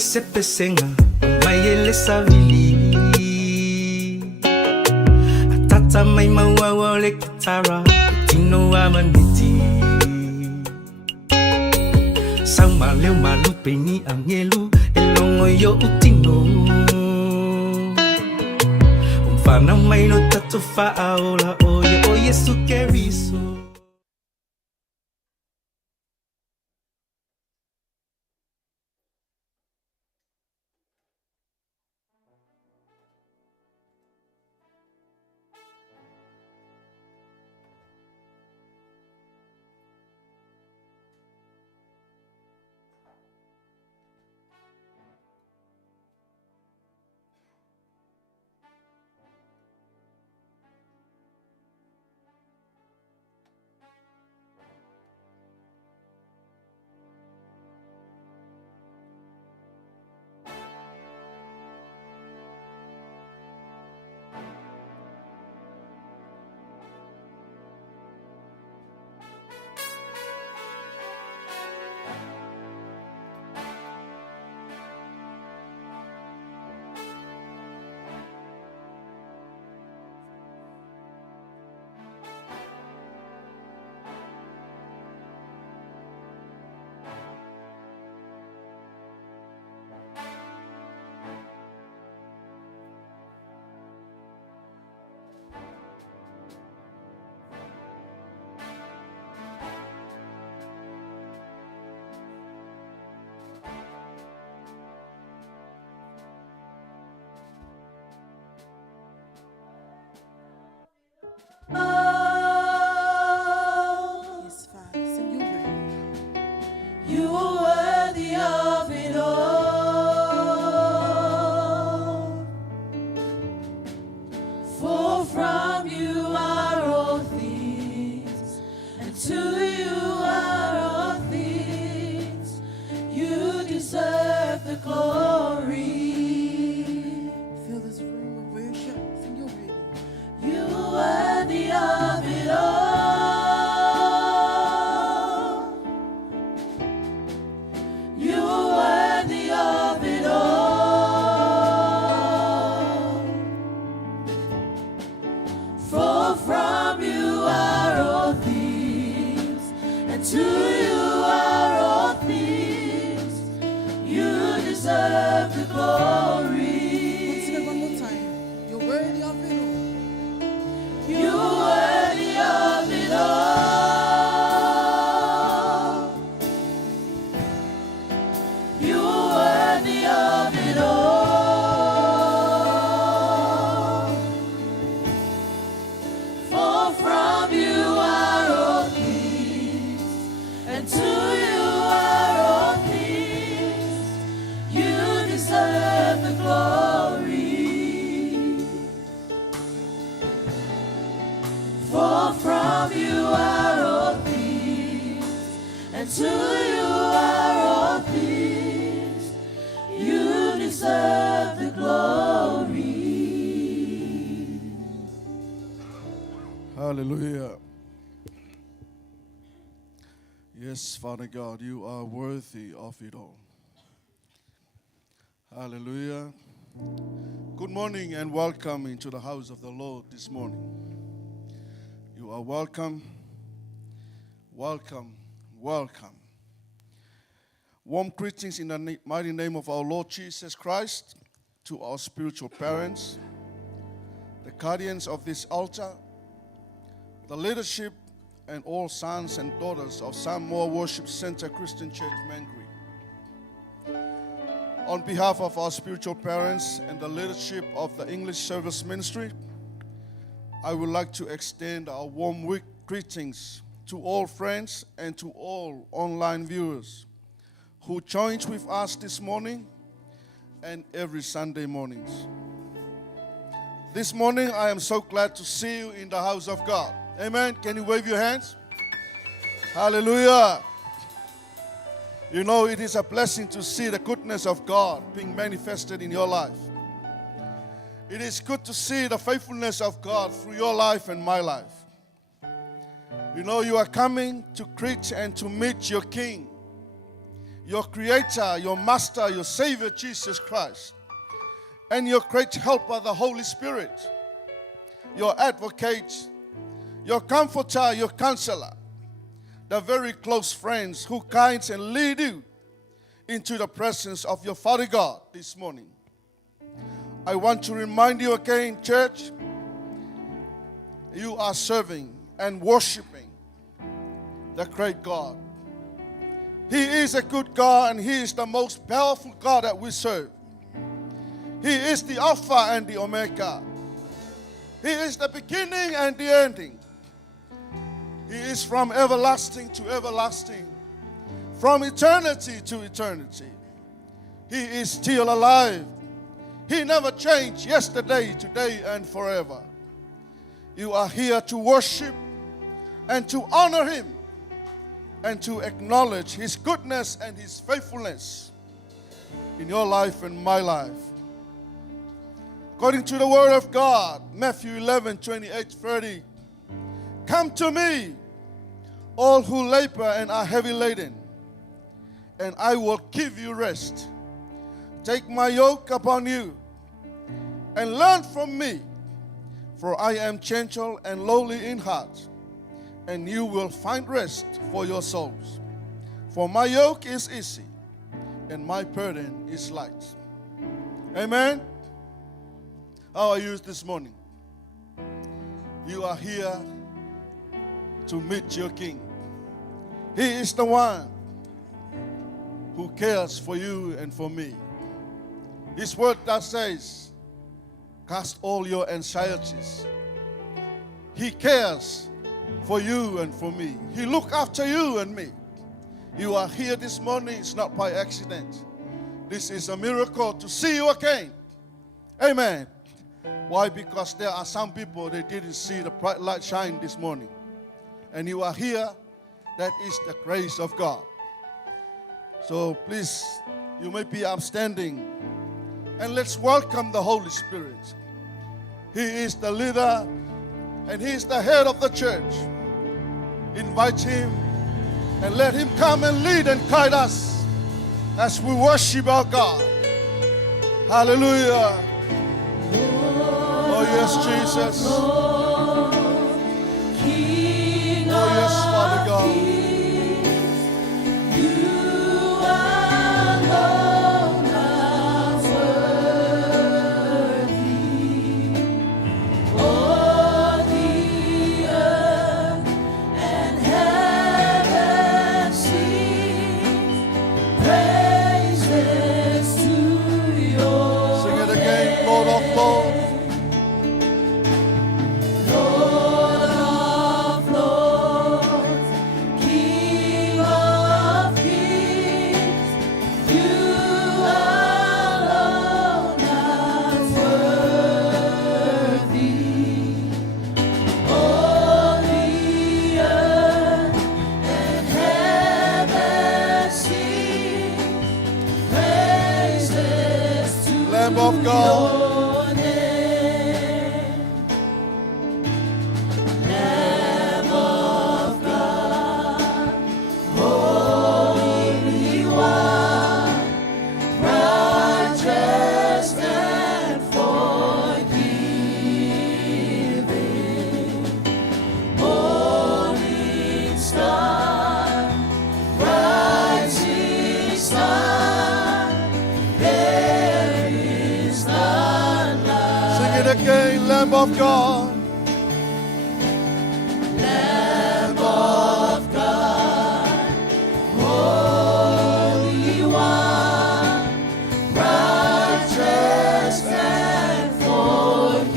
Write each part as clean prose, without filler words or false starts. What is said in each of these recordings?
sepesenga mayele savili atata mai mawawa le kitara tino amaniti sama leo malu peni angelu elongo yo utino umfana mai no tatu faaola o Yesu keriso. Yes, Father, sing your word. You are worthy of it all. For from you are all things, and to you are all things. You deserve the glory. Fill this room with worship. Sing your word. You are worthy of it all. You are worthy of it all. For from you are all things, and to you are all things. You deserve the glory. Let's sing it one more time. You're worthy of it all. You are worthy of it all. You are worthy of it all. For from you are all things, and to you are all things. You deserve the glory. For from you are all things, and to you are all things. You deserve the glory. Hallelujah. Yes, Father God, you are worthy of it all. Hallelujah. Good morning and welcome into the house of the Lord this morning. You are welcome, welcome, welcome. Warm greetings in the mighty name of our Lord Jesus Christ to our spiritual parents, the guardians of this altar, the leadership, and all sons and daughters of Samoa Worship Center Christian Church Mangere. On behalf of our spiritual parents and the leadership of the English Service Ministry, I would like to extend our warm greetings to all friends and to all online viewers who joined with us this morning and every Sunday mornings. This morning, I am so glad to see you in the house of God. Amen. Can you wave your hands? Hallelujah. You know, it is a blessing to see the goodness of God being manifested in your life. It is good to see the faithfulness of God through your life and my life. You know, you are coming to greet and to meet your King. your Creator, your Master, your Savior, Jesus Christ, and your great helper, the Holy Spirit, your advocate, your comforter, your counselor, the very close friends who guides and lead you into the presence of your Father God this morning. I want to remind you again, church, you are serving and worshiping the great God. He is a good God, and He is the most powerful God that we serve. He is the Alpha and the Omega. He is the beginning and the ending. He is from everlasting to everlasting, from eternity to eternity. He is still alive. He never changed, yesterday, today, and forever. You are here to worship and to honor Him and to acknowledge His goodness and His faithfulness in your life and my life. According to the Word of God, Matthew 11:28-30, come to me, all who labor and are heavy laden, and I will give you rest. Take my yoke upon you and learn from me, for I am gentle and lowly in heart, and you will find rest for your souls. For my yoke is easy and my burden is light. Amen. How are you this morning? You are here to meet your King. He is the one who cares for you and for me. His word that says, cast all your anxieties. He cares for you and for me. He looks after you and me. You are here this morning, it's not by accident. This is a miracle to see you again. Amen. Why? Because there are some people, they didn't see the bright light shine this morning. And you are here, that is the grace of God. So please, you may be upstanding. And let's welcome the Holy Spirit. He is the leader and He is the head of the church. Invite Him and let Him come and lead and guide us as we worship our God. Hallelujah. Oh yes, Jesus. Oh yes, Father God. Lamb of God. Lamb of God, Holy One, righteous and forgiving, morning star, rising sun, there is none like. Sing it again, Lamb of God. Lamb of God, Holy One, righteous and forgiving,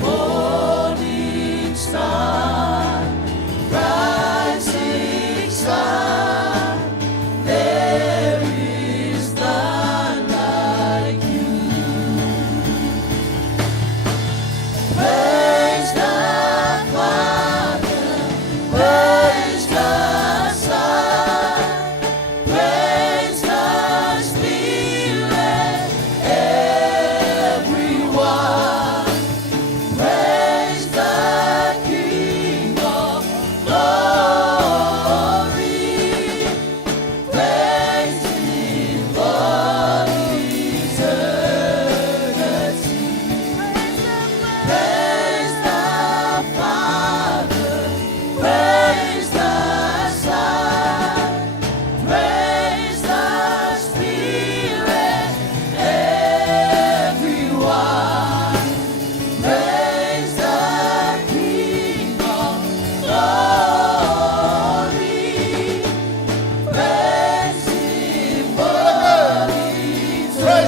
morning star, rising sun, there is none like you.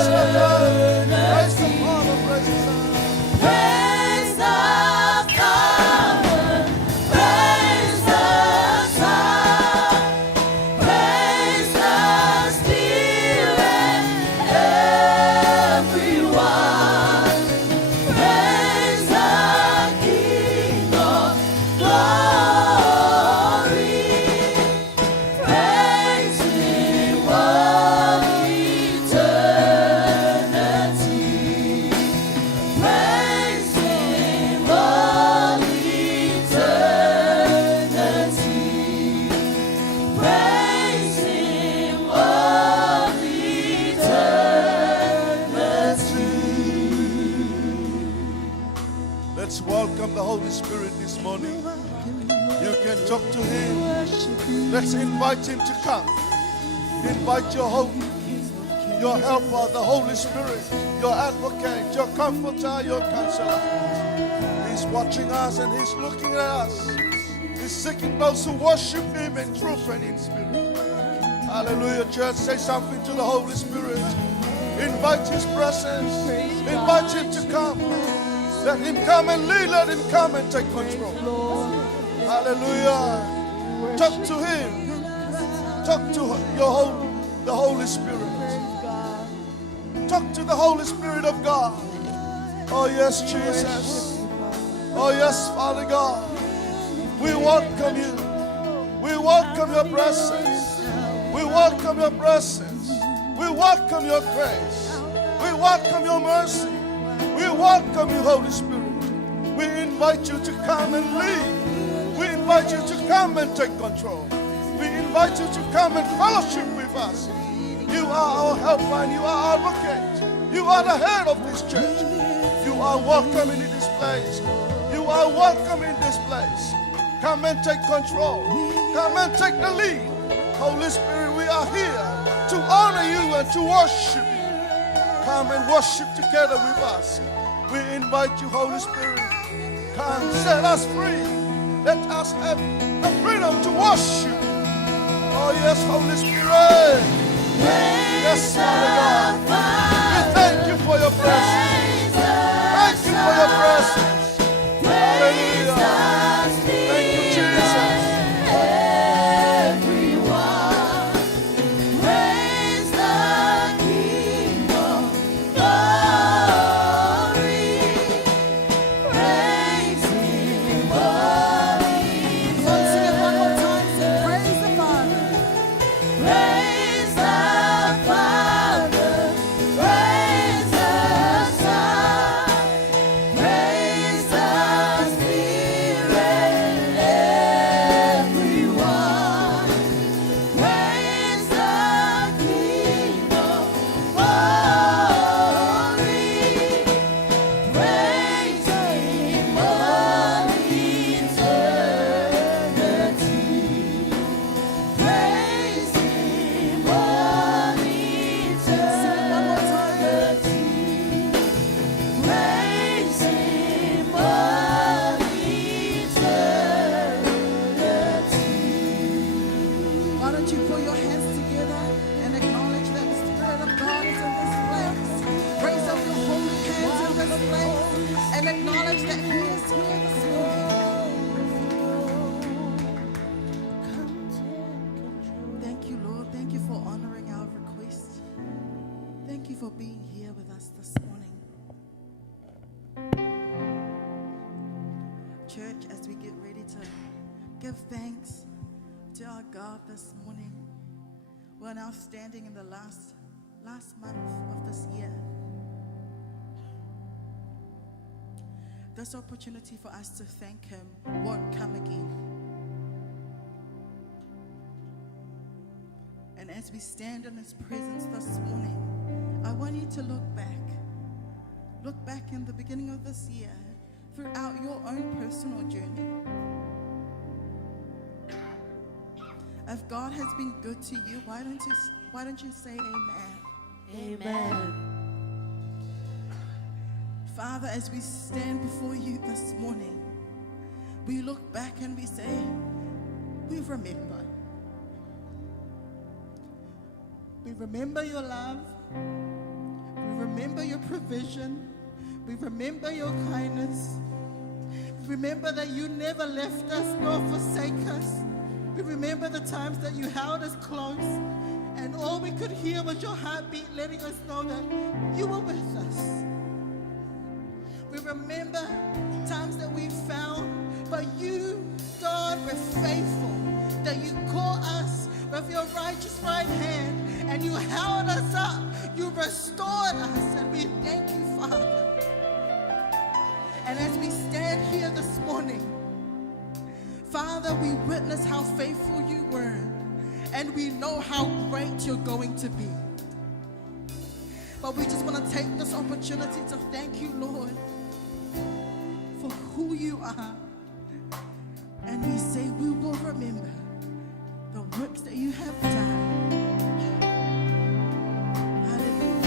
Praise the Father, praise the Son. Praise the Father, praise the Son, praise the Spirit, everyone. Praise the King of glory. Praise Him of eternity. Praise Him of eternity. Praise Him of eternity. Let's welcome the Holy Spirit this morning. You can talk to Him. Let's invite Him to come. Invite your hope, your helper, the Holy Spirit, your advocate, your comforter, your counselor. He's watching us and He's looking at us. He's seeking those who worship Him in truth and in spirit. Hallelujah, church. Say something to the Holy Spirit. Invite His presence. Invite Him to come. Let Him come and lead. Let Him come and take control. Hallelujah. Talk to Him. Talk to the Holy Spirit. Talk to the Holy Spirit of God. Oh yes, Jesus. Oh yes, Father God. We welcome you. We welcome your presence. We welcome your presence. We welcome your grace. We welcome your mercy. We welcome you, Holy Spirit. We invite you to come and lead. We invite you to come and take control. We invite you to come and fellowship with us. You are our helper and you are our advocate. You are the head of this church. You are welcome in this place. You are welcome in this place. Come and take control. Come and take the lead. Holy Spirit, we are here to honor you and to worship you. Come and worship together with us. We invite you, Holy Spirit. Come, set us free. Let us have the freedom to worship. Oh yes, Holy Spirit. Yes, Father God. We thank you for your presence. Thank you for your presence. Hallelujah. Thank you, Jesus. Everyone, praise the King of glory. Praise Him of Let's sing it one more time. Say, praise the Father. Praise the Father, praise the Son, praise the Spirit, everyone. Praise the King of glory. Praise Him of eternity. Praise Him of eternity. Praise Him of eternity. Why don't you put your hands together and acknowledge that the Spirit of God is in this place. Raise up your holy hands in this place and acknowledge that He is here this morning. Thank you, Lord. Thank you for honoring our request. Thank you for being here with us this morning. Church, as we get ready to give thanks to our God this morning, we're now standing in the last month of this year. This opportunity for us to thank Him won't come again. And as we stand in His presence this morning, I want you to look back. Look back in the beginning of this year throughout your own personal journey. If God has been good to you, why don't you say amen? Amen. Father, as we stand before you this morning, we look back and we say, we remember. We remember your love. remember your provision. We remember your kindness. We remember that you never left us nor forsake us. We remember the times that you held us close, and all we could hear was your heartbeat letting us know that you were with us. We remember times that we fell, but you, God, were faithful, that you caught us with your righteous right hand, and you held us up, you restored us, and we thank you, Father. And as we stand here this morning, Father, we witness how faithful you were, and we know how great you're going to be. But we just want to take this opportunity to thank you, Lord, for who you are. And we say we will remember the works that you have done. Hallelujah.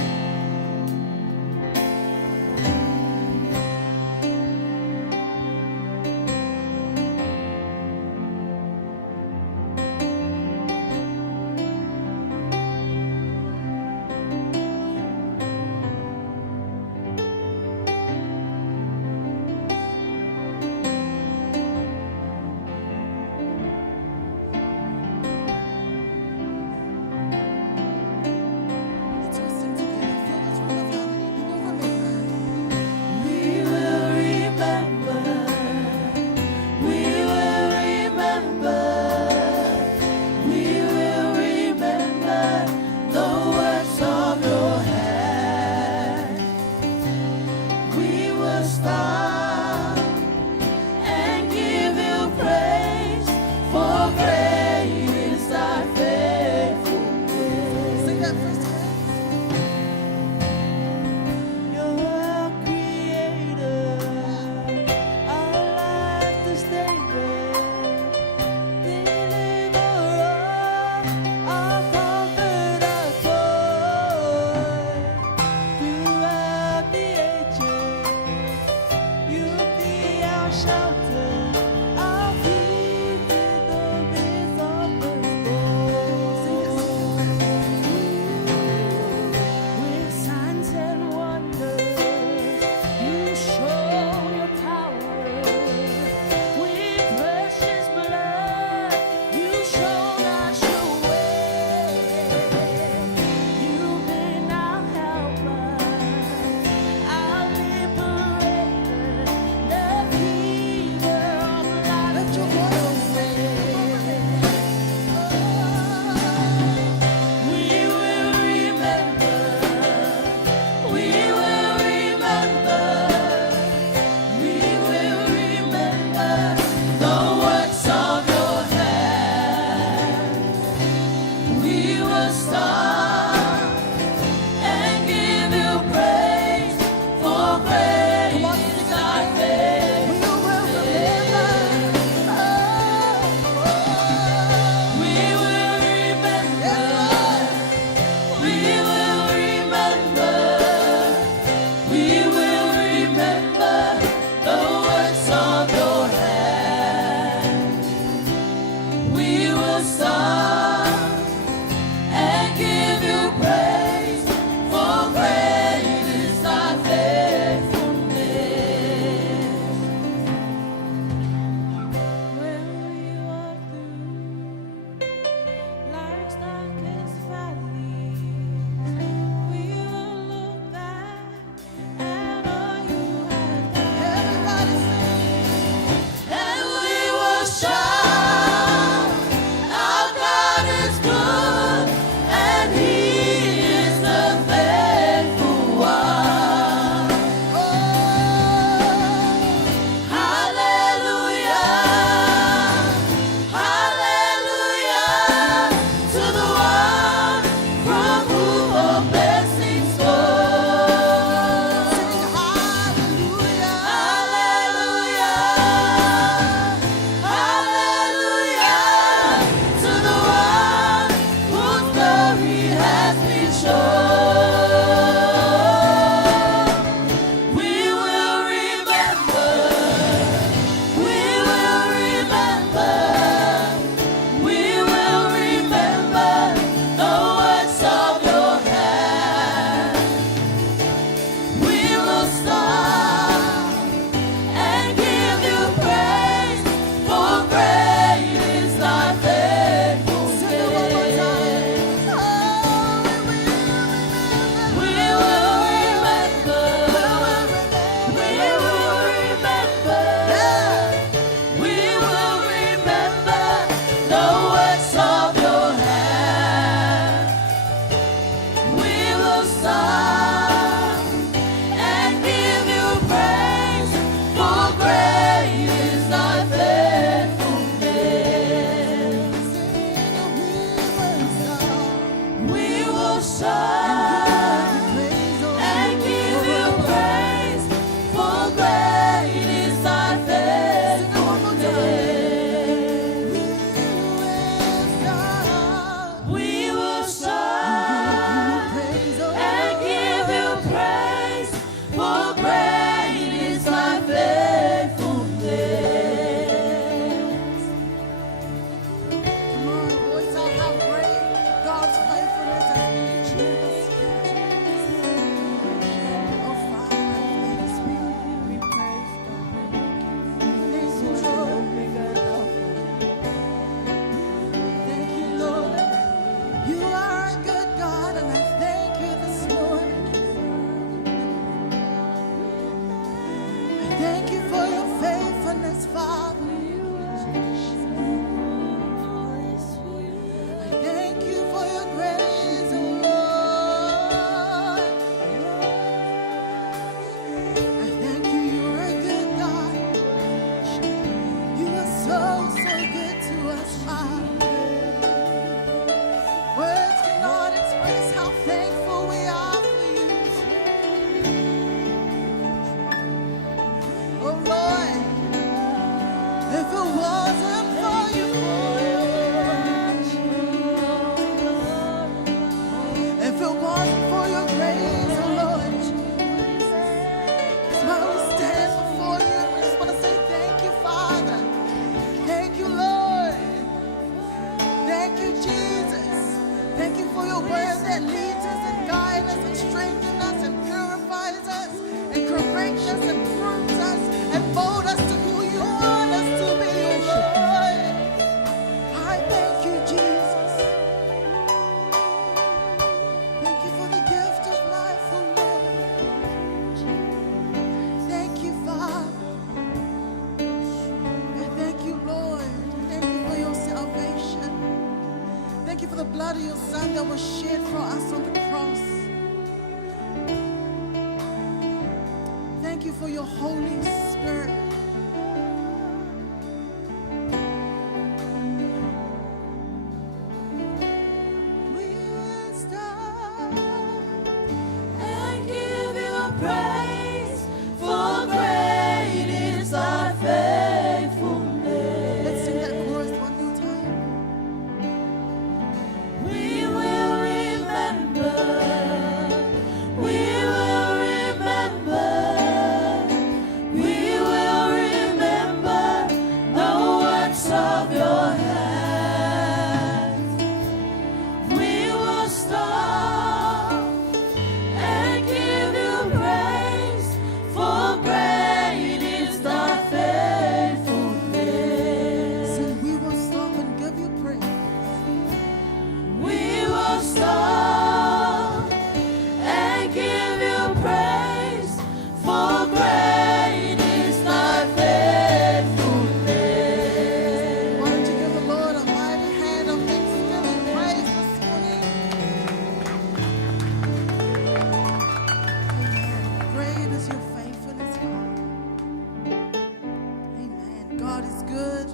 Jesus, Father. I thank you for your grace, oh Lord. I thank you, you're a good God. You are so good to us, Father. Words cannot express how thankful we are for you. Oh Lord, if it wasn't for you, if it wasn't for your grace, oh Lord, that's why we stand before you. We just want to say thank you, Father. Thank you, Lord. Thank you, Jesus. Thank you for your word that leads us and guides us and strengthens us and purifies us and corrects us and proves us and molds us to who you want us to be, oh Lord. I thank you, Jesus. Thank you for the gift of life, oh Lord. Thank you, Father. I thank you, Lord. Thank you for your salvation. Thank you for the blood of your Son that was shed for us on the cross. Thank you for your Holy Spirit. We will stop and give you praise, for great is thy faithfulness. Let's sing that chorus one more time. We will remember, we will remember, we will remember the works of your hands. We will stop and give you praise, for great is thy faithfulness. Sing, we will stop and give you praise. We will stop and give you praise, for great is thy faithfulness. Why don't you give the Lord a mighty hand of thanksgiving praise this morning? Great is your faithfulness, God. Amen. God is good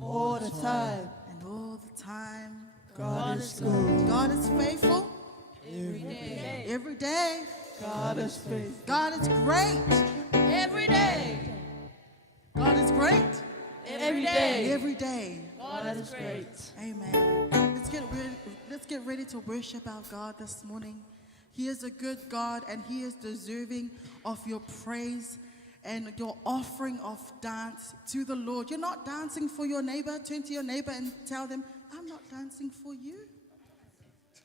All the time, and all the time. God is good. God is faithful Every day, every day. God is faithful. God is great. Every day, God is great every day, every day. God is great. Amen. Let's get ready to worship our God this morning. He is a good God and He is deserving of your praise and your offering of dance to the Lord. You're not dancing for your neighbor. Turn to your neighbor and tell them, I'm not dancing for you.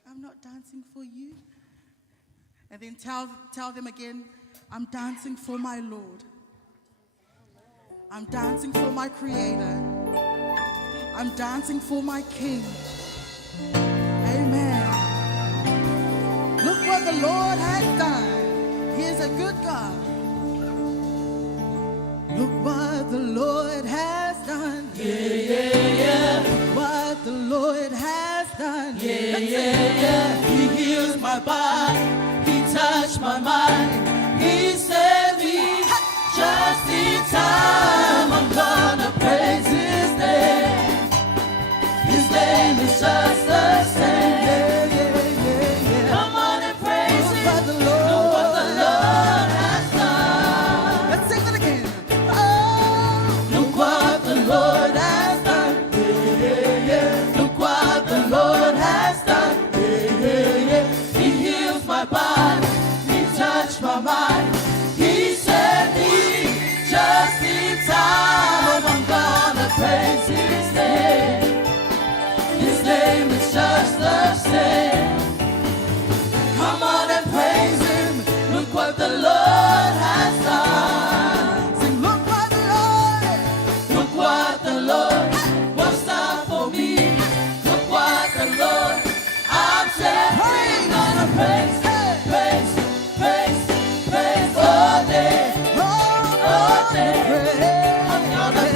I'm not dancing for you. And then tell them again, I'm dancing for my Lord. I'm dancing for my Creator. I'm dancing for my King. Amen. Look what the Lord has done. He is a good God. Look what the Lord has done. Look what the Lord has done. He heals my body, He touched my mind, He saved me just in time. I'm gonna praise His name. His name is just the same. Come on and praise Him. Look what the Look what the Lord. Lord has done. Let's sing that again. Oh, Look what the Lord has done. Look what the Lord has done. He heals my body, He touched my mind, He set me just in time. I'm gonna praise His name. His name is just the same. Come on and praise Him. Look what the Lord has done. sing, look what the Lord. Look what the Lord was done for me. Look what the Lord, I'm set free. Gonna praise, praise, praise, praise all day, all day. I'm gonna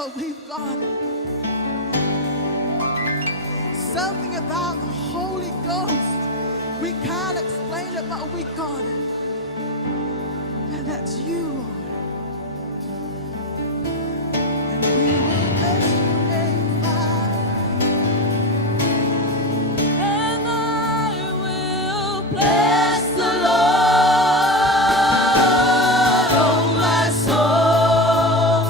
but we've got it. Something about the Holy Ghost. We can't explain it, but we got it. And that's you, Lord. And we will bless your name, Father. And I will bless the Lord, oh my soul,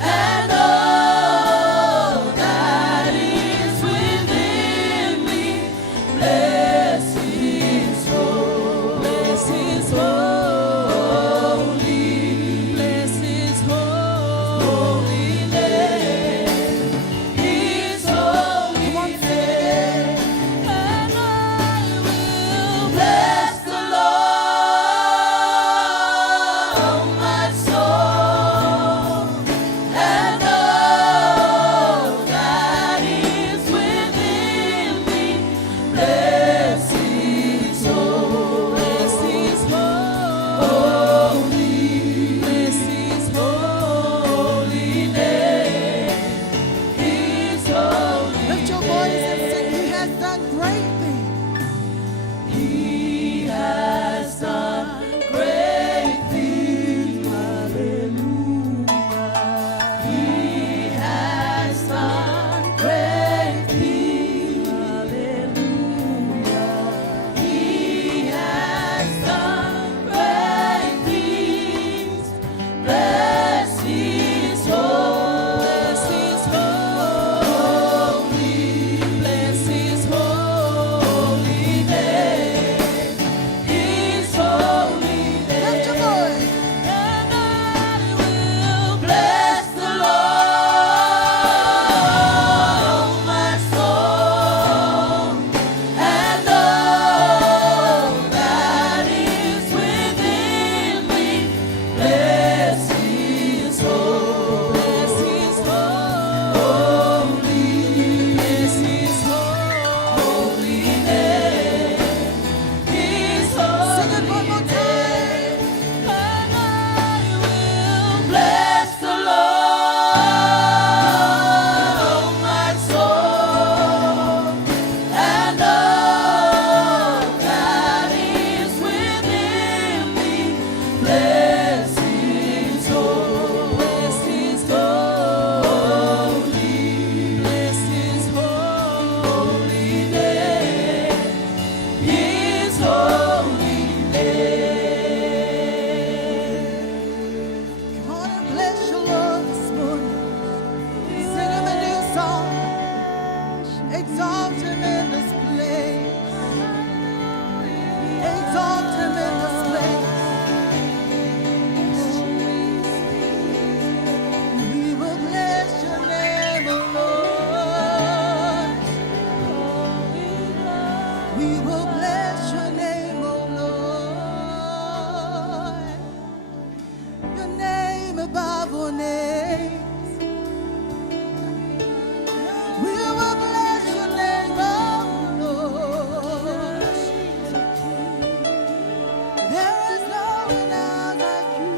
and all that is within me. Bless His holy, bless His holy, bless His holy name, His holy name. And I will bless the Lord, oh my soul, and all that is within me. Bless His holy, bless His holy, bless His holy name, His holy Lift your voice and sing. He has done great things. He has done great things. Hallelujah. He has done great things. Hallelujah. He has done great things. Bless His holy, bless His holy name, His holy name. Lift your voice. And I will bless the Lord, my soul, and all that is within me. Bless His holy, bless His holy, bless His holy name, His holy Sing it one more time. and I will bless the Lord, my soul, and all that is within me. Bless His holy, bless His holy, bless His holy name, His holy name. Come on and bless your Lord this morning. Sing him a new song. Exalt him in this place. Exalt him in this place. We will bless your name, O Lord. We will bless your name, O Lord. Your name above all names. We will bless your name, O Lord. There is no one else like you.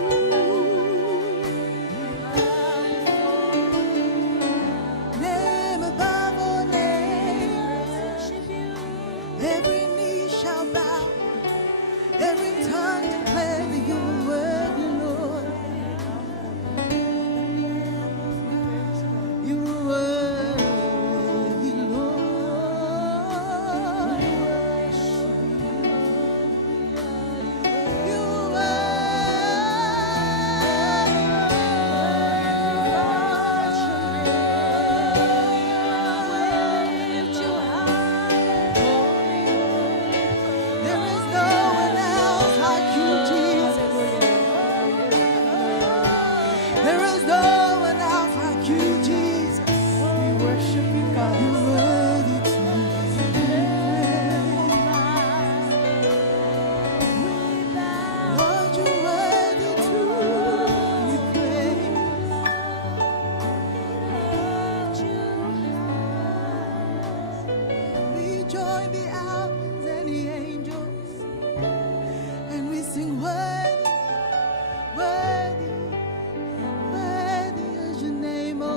Name above all names. Every knee shall bow. Every tongue declare that you are worthy, Lord. You are worthy, Lord. You There is no one else like you, Jesus. There is no one else like you, Jesus. We worship you, God. You're worthy to be praised. Lord, you're worthy to be praised. We join the elders and the angels, and we sing worthy, worthy, worthy is your name, O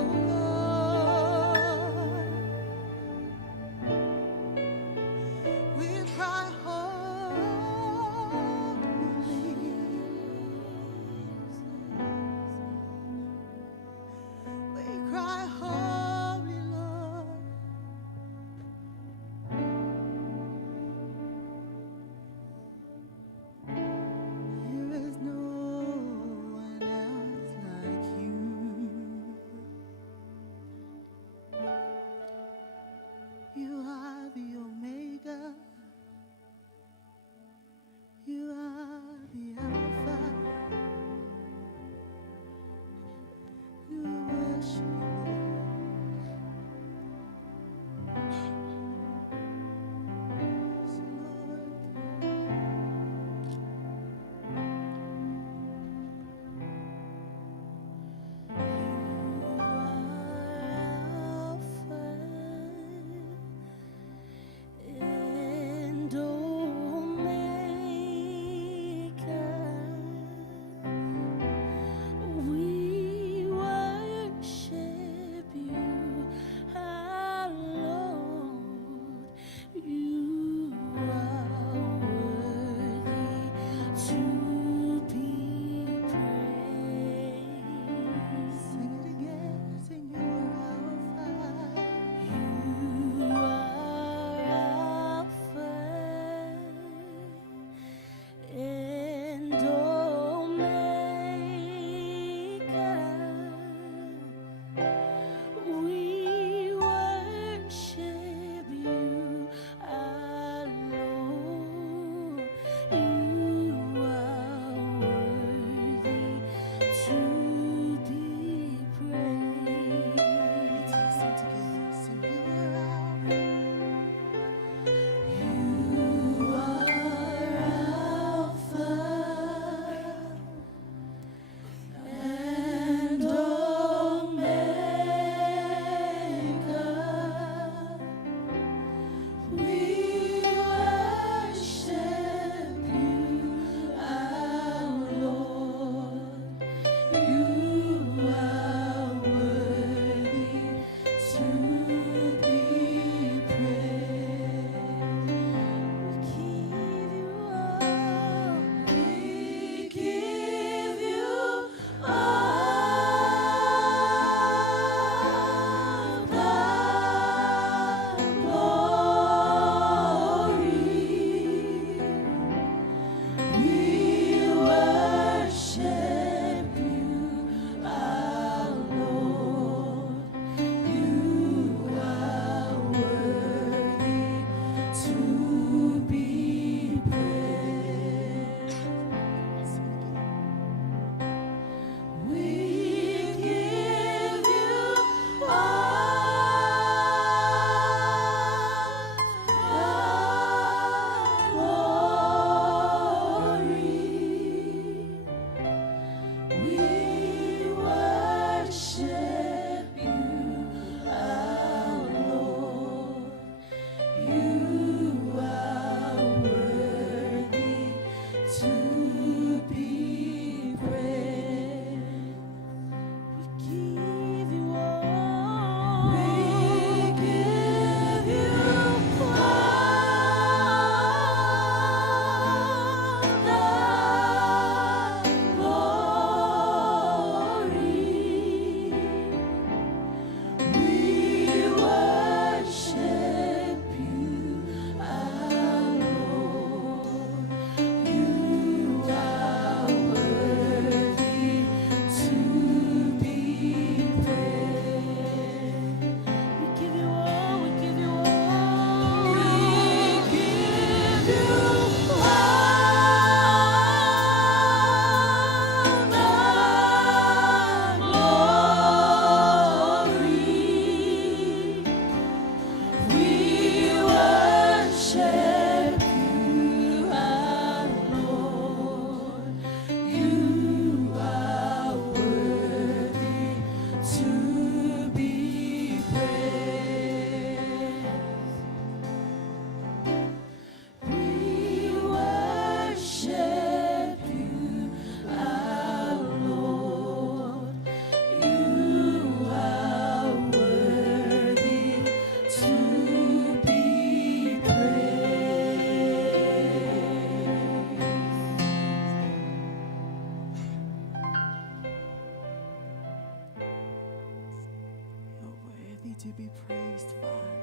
to be praised, Father.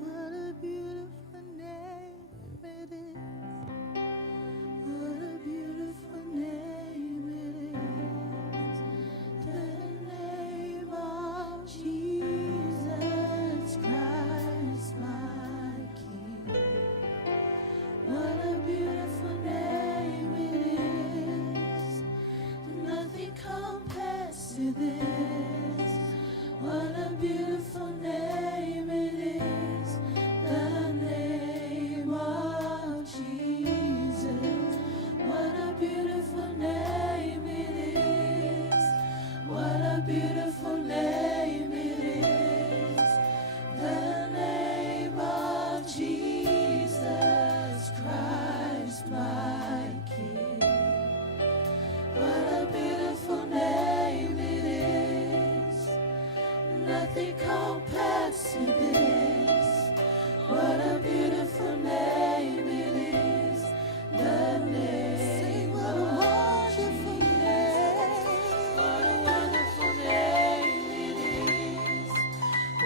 What a beautiful name it is. What a beautiful name it is. The name of Jesus Christ, my King. What a beautiful name it is. Nothing compares to this. What a beautiful name it is. The name of Jesus. What a beautiful name it is. What a beautiful name it is. The name of Jesus Christ, my King. What a beautiful name it is. Nothing compares to this. What a beautiful name it is. The name of Jesus. What a wonderful name it is.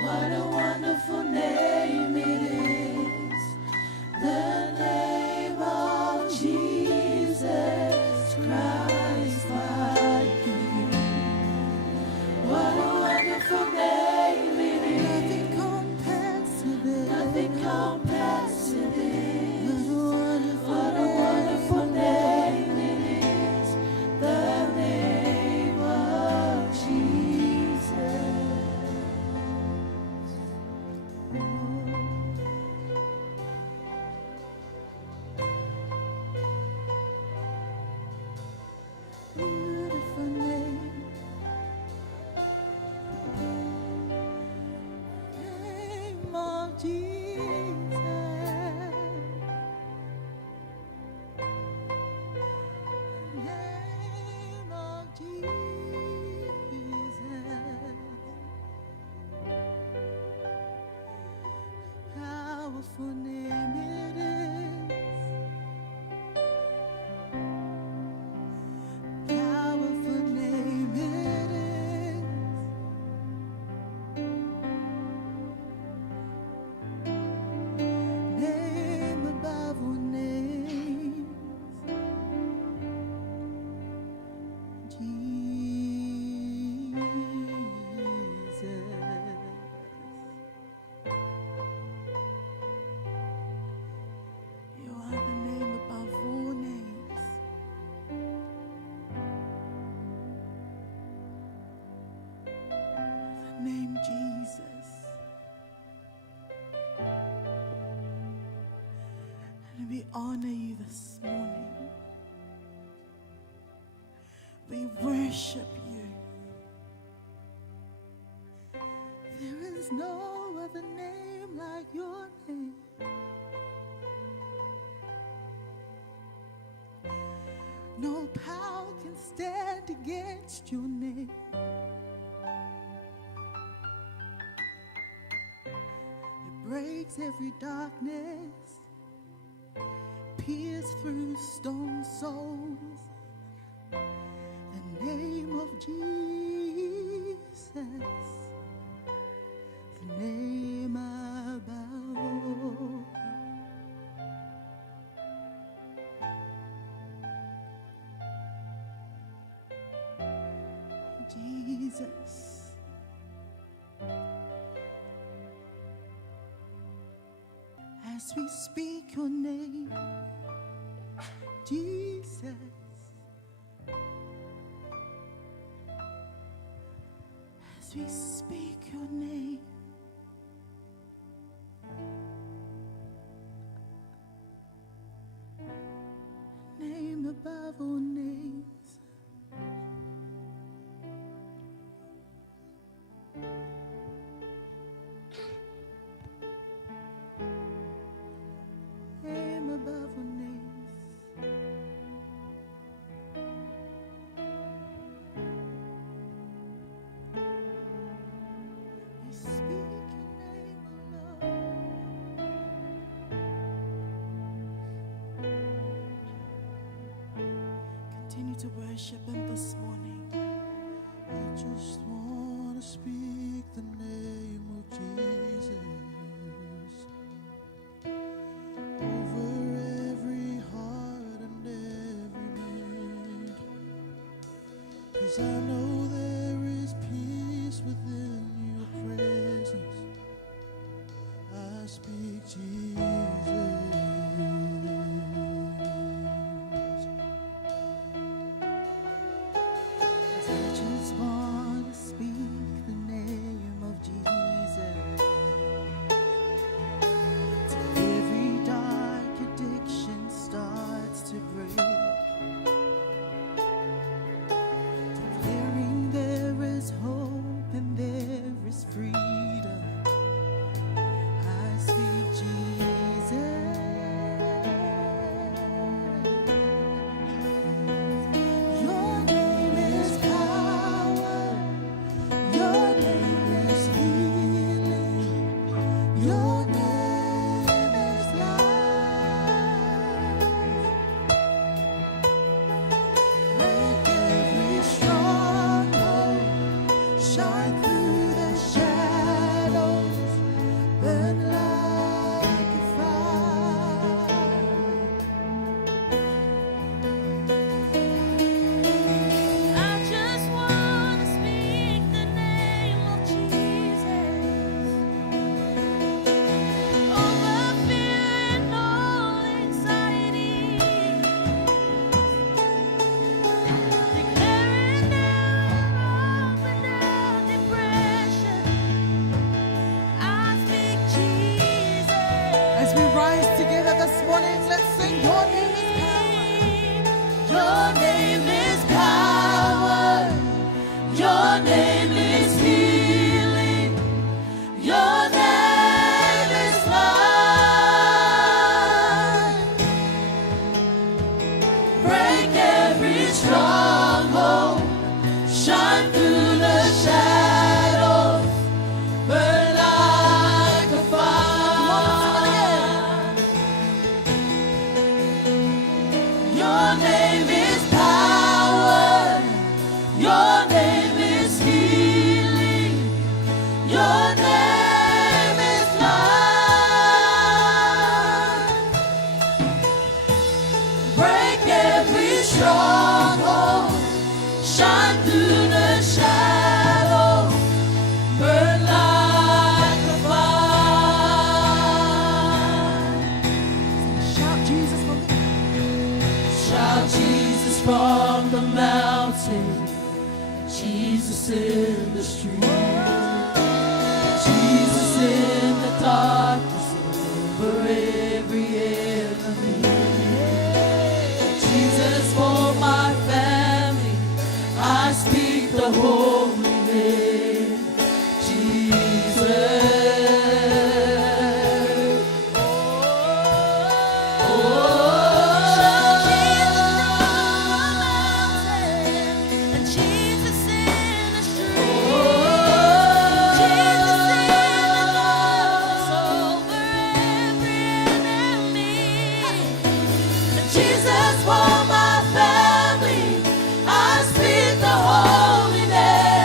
What a wonderful name it is. The name of Jesus Christ, my King. What a wonderful name it is. Nothing compares to this. Nothing compares to this. What a wonderful name it is. The name of Jesus. Beautiful name. Name of Jesus. Name of Jesus. Powerful name it is. Powerful name it is. Name above all names. Jesus. You are the name above all names. The name Jesus. And we honor you this morning. We worship you. There is no other name like your name. No power can stand against your name. It breaks every darkness, pierces through stone souls. The name of Jesus, the name above. Jesus. As we speak your name, Jesus. As we speak your name, name above all names. Name above all names. continue to worship Him this morning. I just want to speak the name of Jesus over every heart and every mind. 'Cause I know there is peace within your presence. I speak Jesus. I just want to speak the name of Jesus till every dark addiction starts to break, declaring there is hope and there is freedom. I speak Jesus. Your name is power. Your name is healing. Your name is life. Break every stronghold. Shine through the shadows. Burn like a fire. I just want to speak the name of Jesus over fear and all anxiety, declaring there is hope and now depression. I speak Jesus. As we rise together this morning, let's sing Your name is power. Your name is power. Your name is healing. Your name is life. Break every stronghold. Shine through the shadows. Burn like a fire. Your name is power. Your name is healing. Your name is life. Break every stronghold. Shine through the shadows. Burn like a fire. Shout Jesus from the Shout Jesus from the mountain. Jesus in the street. Jesus in the darkness over every enemy. Jesus for my family. I speak the holy name. Jesus. Jesus for my family, I speak the holy name.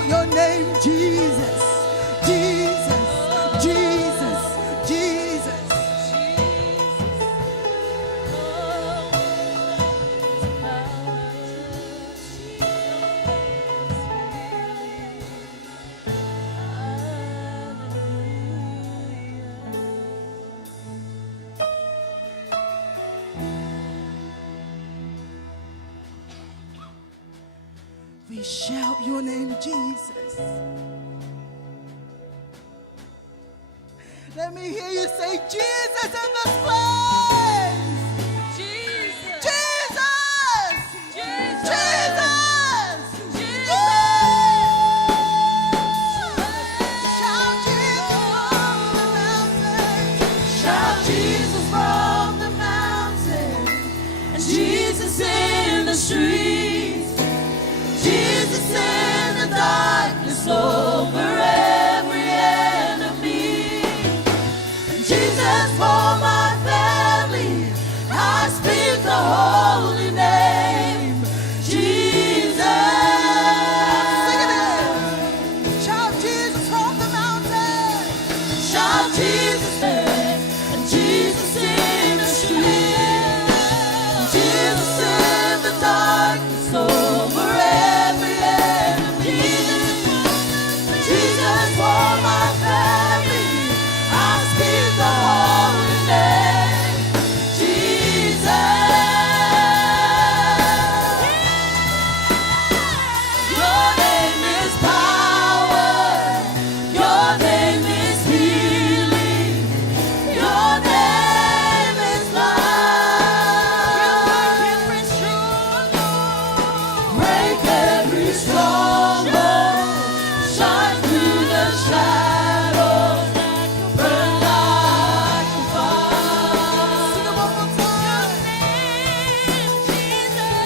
shout your name, Jesus. Jesus, Jesus, Jesus. We shout your name, Jesus. Let me hear you say, Jesus in this place. Jesus. Jesus. Jesus. Jesus. Jesus. Shout Jesus from the mountain. Shout Jesus from the mountain, and Jesus in the streets, Jesus in the darkness over every enemy, and Jesus for my family. I speak the holy name, Jesus. Shout Jesus from the mountain. Shout Jesus, and Jesus in the street, Jesus in the darkness over every enemy, Jesus for my family. I speak the holy name, Jesus. Your name is power. Your name is healing. Your name is love. Break every stronghold. Shine through the shadows. Burn like a fire.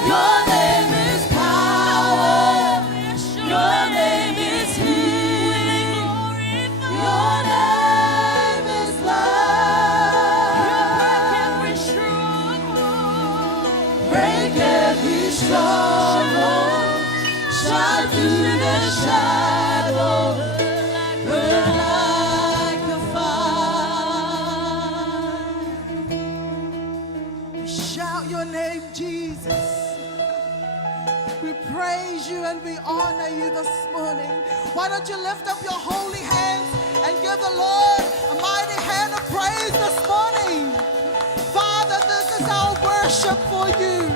Your name is power. Your name is healing. Your name is love. Break every stronghold. Shine through the shadows. Burn like a fire. We shout your name, Jesus. We praise you and we honor you this morning. Why don't you lift up your holy hands and give the Lord a mighty hand of praise this morning? Father, this is our worship for you.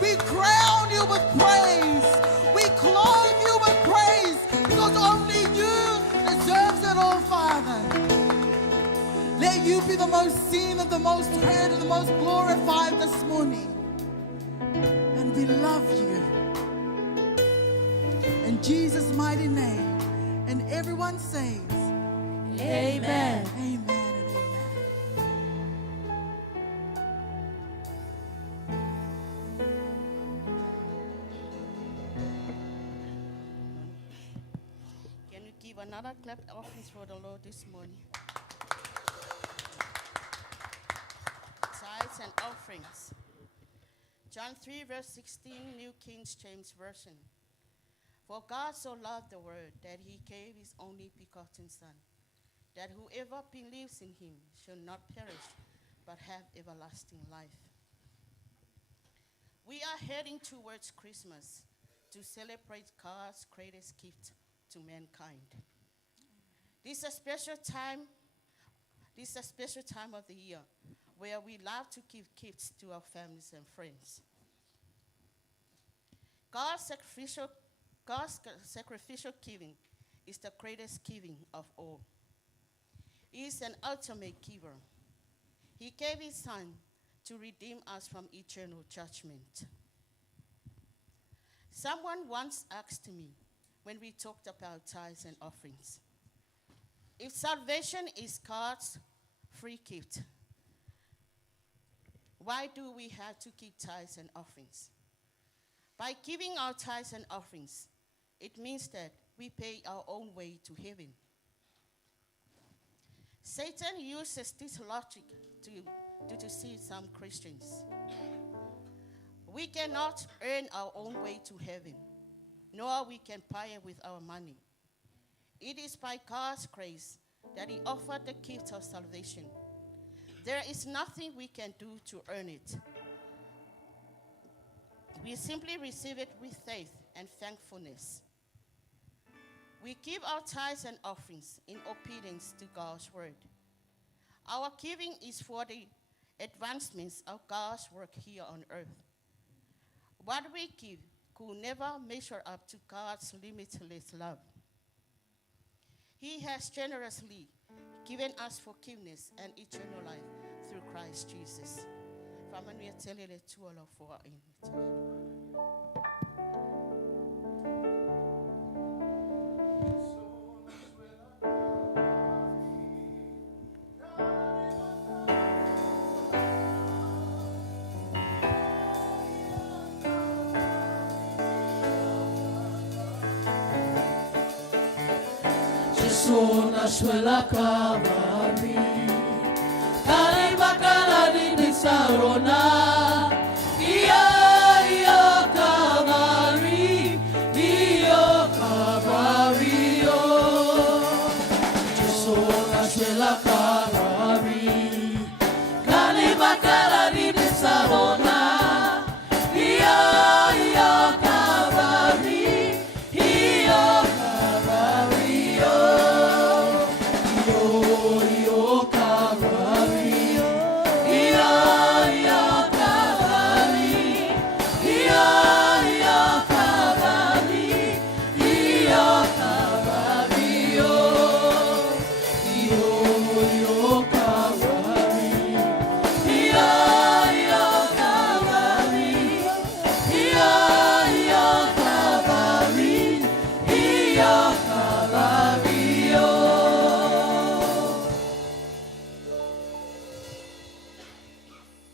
We crown you with praise. We clothe you with praise because only you deserves it all, Father. Let you be the most seen and the most heard and the most glorified this morning. And we love you. In Jesus' mighty name. And everyone says, Amen. Amen and amen. Can you give another clap offerings for the Lord this morning? Tithes and offerings. John 3, verse 16, New King James Version. For God so loved the world that he gave his only begotten Son, that whoever believes in him shall not perish, but have everlasting life. We are heading towards Christmas to celebrate God's greatest gift to mankind. This is a special time of the year where we love to give gifts to our families and friends. God's sacrificial giving is the greatest giving of all. He is an ultimate giver. He gave his Son to redeem us from eternal judgment. Someone once asked me when we talked about tithes and offerings, if salvation is God's free gift, why do we have to give tithes and offerings? By giving our tithes and offerings, it means that we pay our own way to heaven. Satan uses this logic to deceive some Christians. We cannot earn our own way to heaven. nor we can buy it with our money. It is by God's grace that he offered the gift of salvation. There is nothing we can do to earn it. We simply receive it with faith and thankfulness. We give our tithes and offerings in obedience to God's word. Our giving is for the advancements of God's work here on earth. What we give could never measure up to God's limitless love. He has generously given us forgiveness and eternal life through Christ Jesus. Family, tell you the two of for Sonas suela Calvary, kali makalani di sarona, iya Calvary, oh. Sonas suela Calvary, kali makalani di sarona, iya Calvary,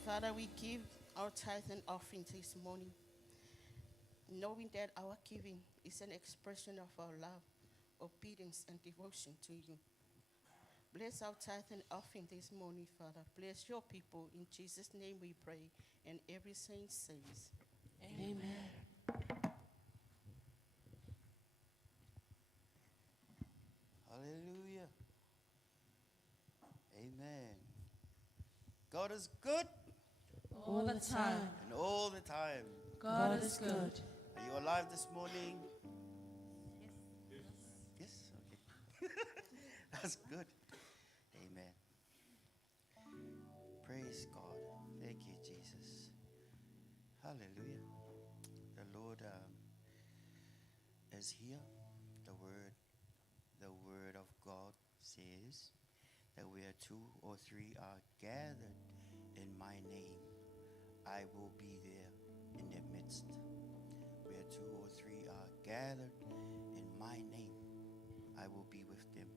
Father, we give our tithe and offering this morning, knowing that our giving is an expression of our love, obedience, and devotion to you. Bless our tithe and offering this morning, Father. Bless your people. In Jesus' name we pray, and every saint says, Amen. Hallelujah. Amen. God is good All the time, and all the time. God is good. Are you alive this morning? Yes? Okay. That's good. Amen. Praise God. Thank you, Jesus. Hallelujah. The Lord is here. The word of God says that where 2 or 3 are gathered in my name, I will be there in their midst. Where 2 or 3 are gathered in my name, I will be with them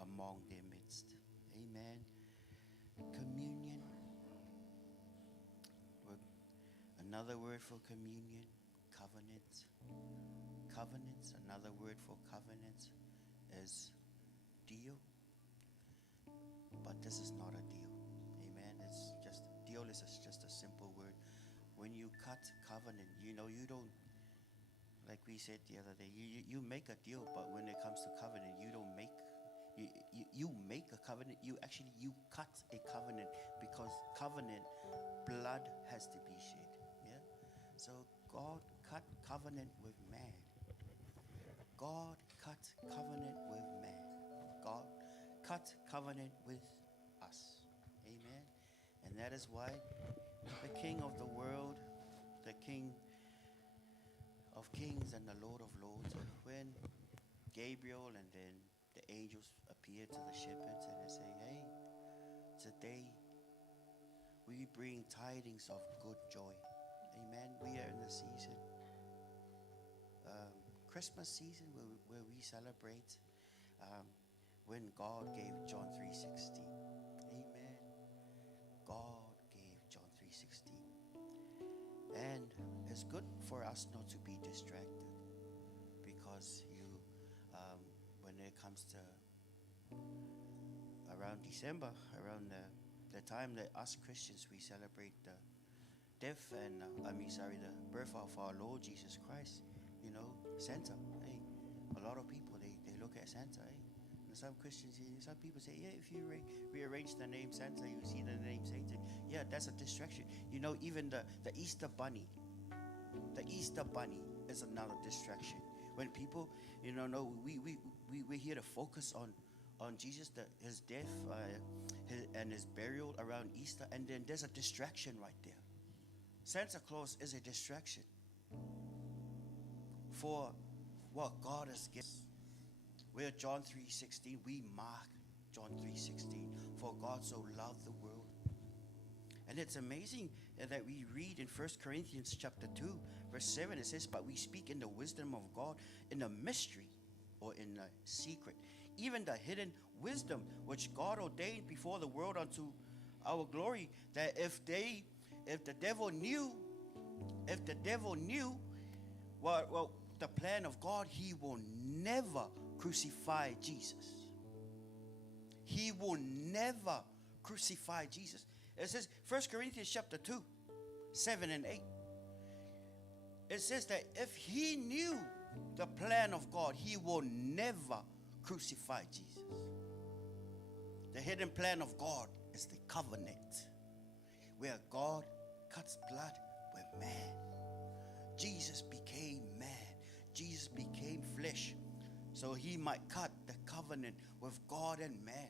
among their midst. Amen. Communion. Another word for communion, covenant. Covenants, another word for covenant is deal. But this is not a deal. Amen. It's just, deal is just a simple word. When you cut covenant, you don't, like we said the other day, you make a deal, but when it comes to covenant, you don't make, you make a covenant, you cut a covenant, because covenant, blood has to be shed. Yeah. So God cut covenant with man. God cut covenant with man. God cut covenant with us. Amen. And that is why the King of the world, the King of kings and the Lord of lords, when Gabriel and then the angels appeared to the shepherds and they say, hey, today we bring tidings of good joy. Amen. We are in the season, Christmas season, where we celebrate when God gave John 3:16. Amen. God gave John 3:16. And it's good for us not to be distracted, because when it comes to around December, around the time that us Christians, we celebrate the death and the birth of our Lord Jesus Christ. Santa. Hey, a lot of people, they look at Santa. Hey, and some Christians, some people say, yeah, if you rearrange the name Santa, you see the name Satan. Yeah, that's a distraction. Even the Easter Bunny. The Easter Bunny is another distraction. When people, no, we're here to focus on Jesus, his death, and his burial around Easter, and then there's a distraction right there. Santa Claus is a distraction for what God has given. We're John 3:16. We mark John 3:16. For God so loved the world. And it's amazing that we read in 1 Corinthians chapter 2, verse 7, it says, but we speak in the wisdom of God, in the mystery, or in the secret, even the hidden wisdom, which God ordained before the world unto our glory, that if the devil knew well, the plan of God, he will never crucify Jesus. He will never crucify Jesus. It says, 1 Corinthians chapter 2, 7 and 8. It says that if he knew the plan of God, he will never crucify Jesus. The hidden plan of God is the covenant, where God cuts blood with man. Jesus became man. Jesus became flesh, so he might cut the covenant with God and man.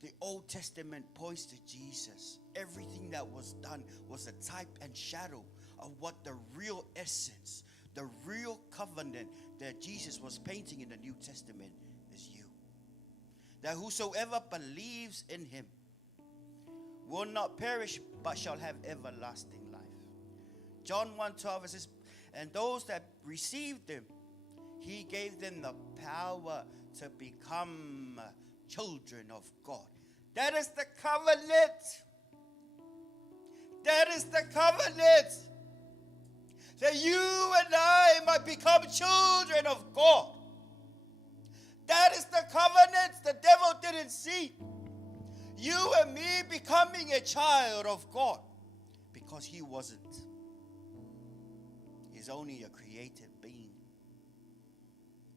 The Old Testament points to Jesus. Everything that was done was a type and shadow of what the real essence, the real covenant that Jesus was painting in the New Testament is you. That whosoever believes in him will not perish, but shall have everlasting life. John 1:12, it says, and those that received him, he gave them the power to become children of God. That is the covenant. That is the covenant. That you and I might become children of God. That is the covenant the devil didn't see. You and me becoming a child of God, because he wasn't. He's only a created being.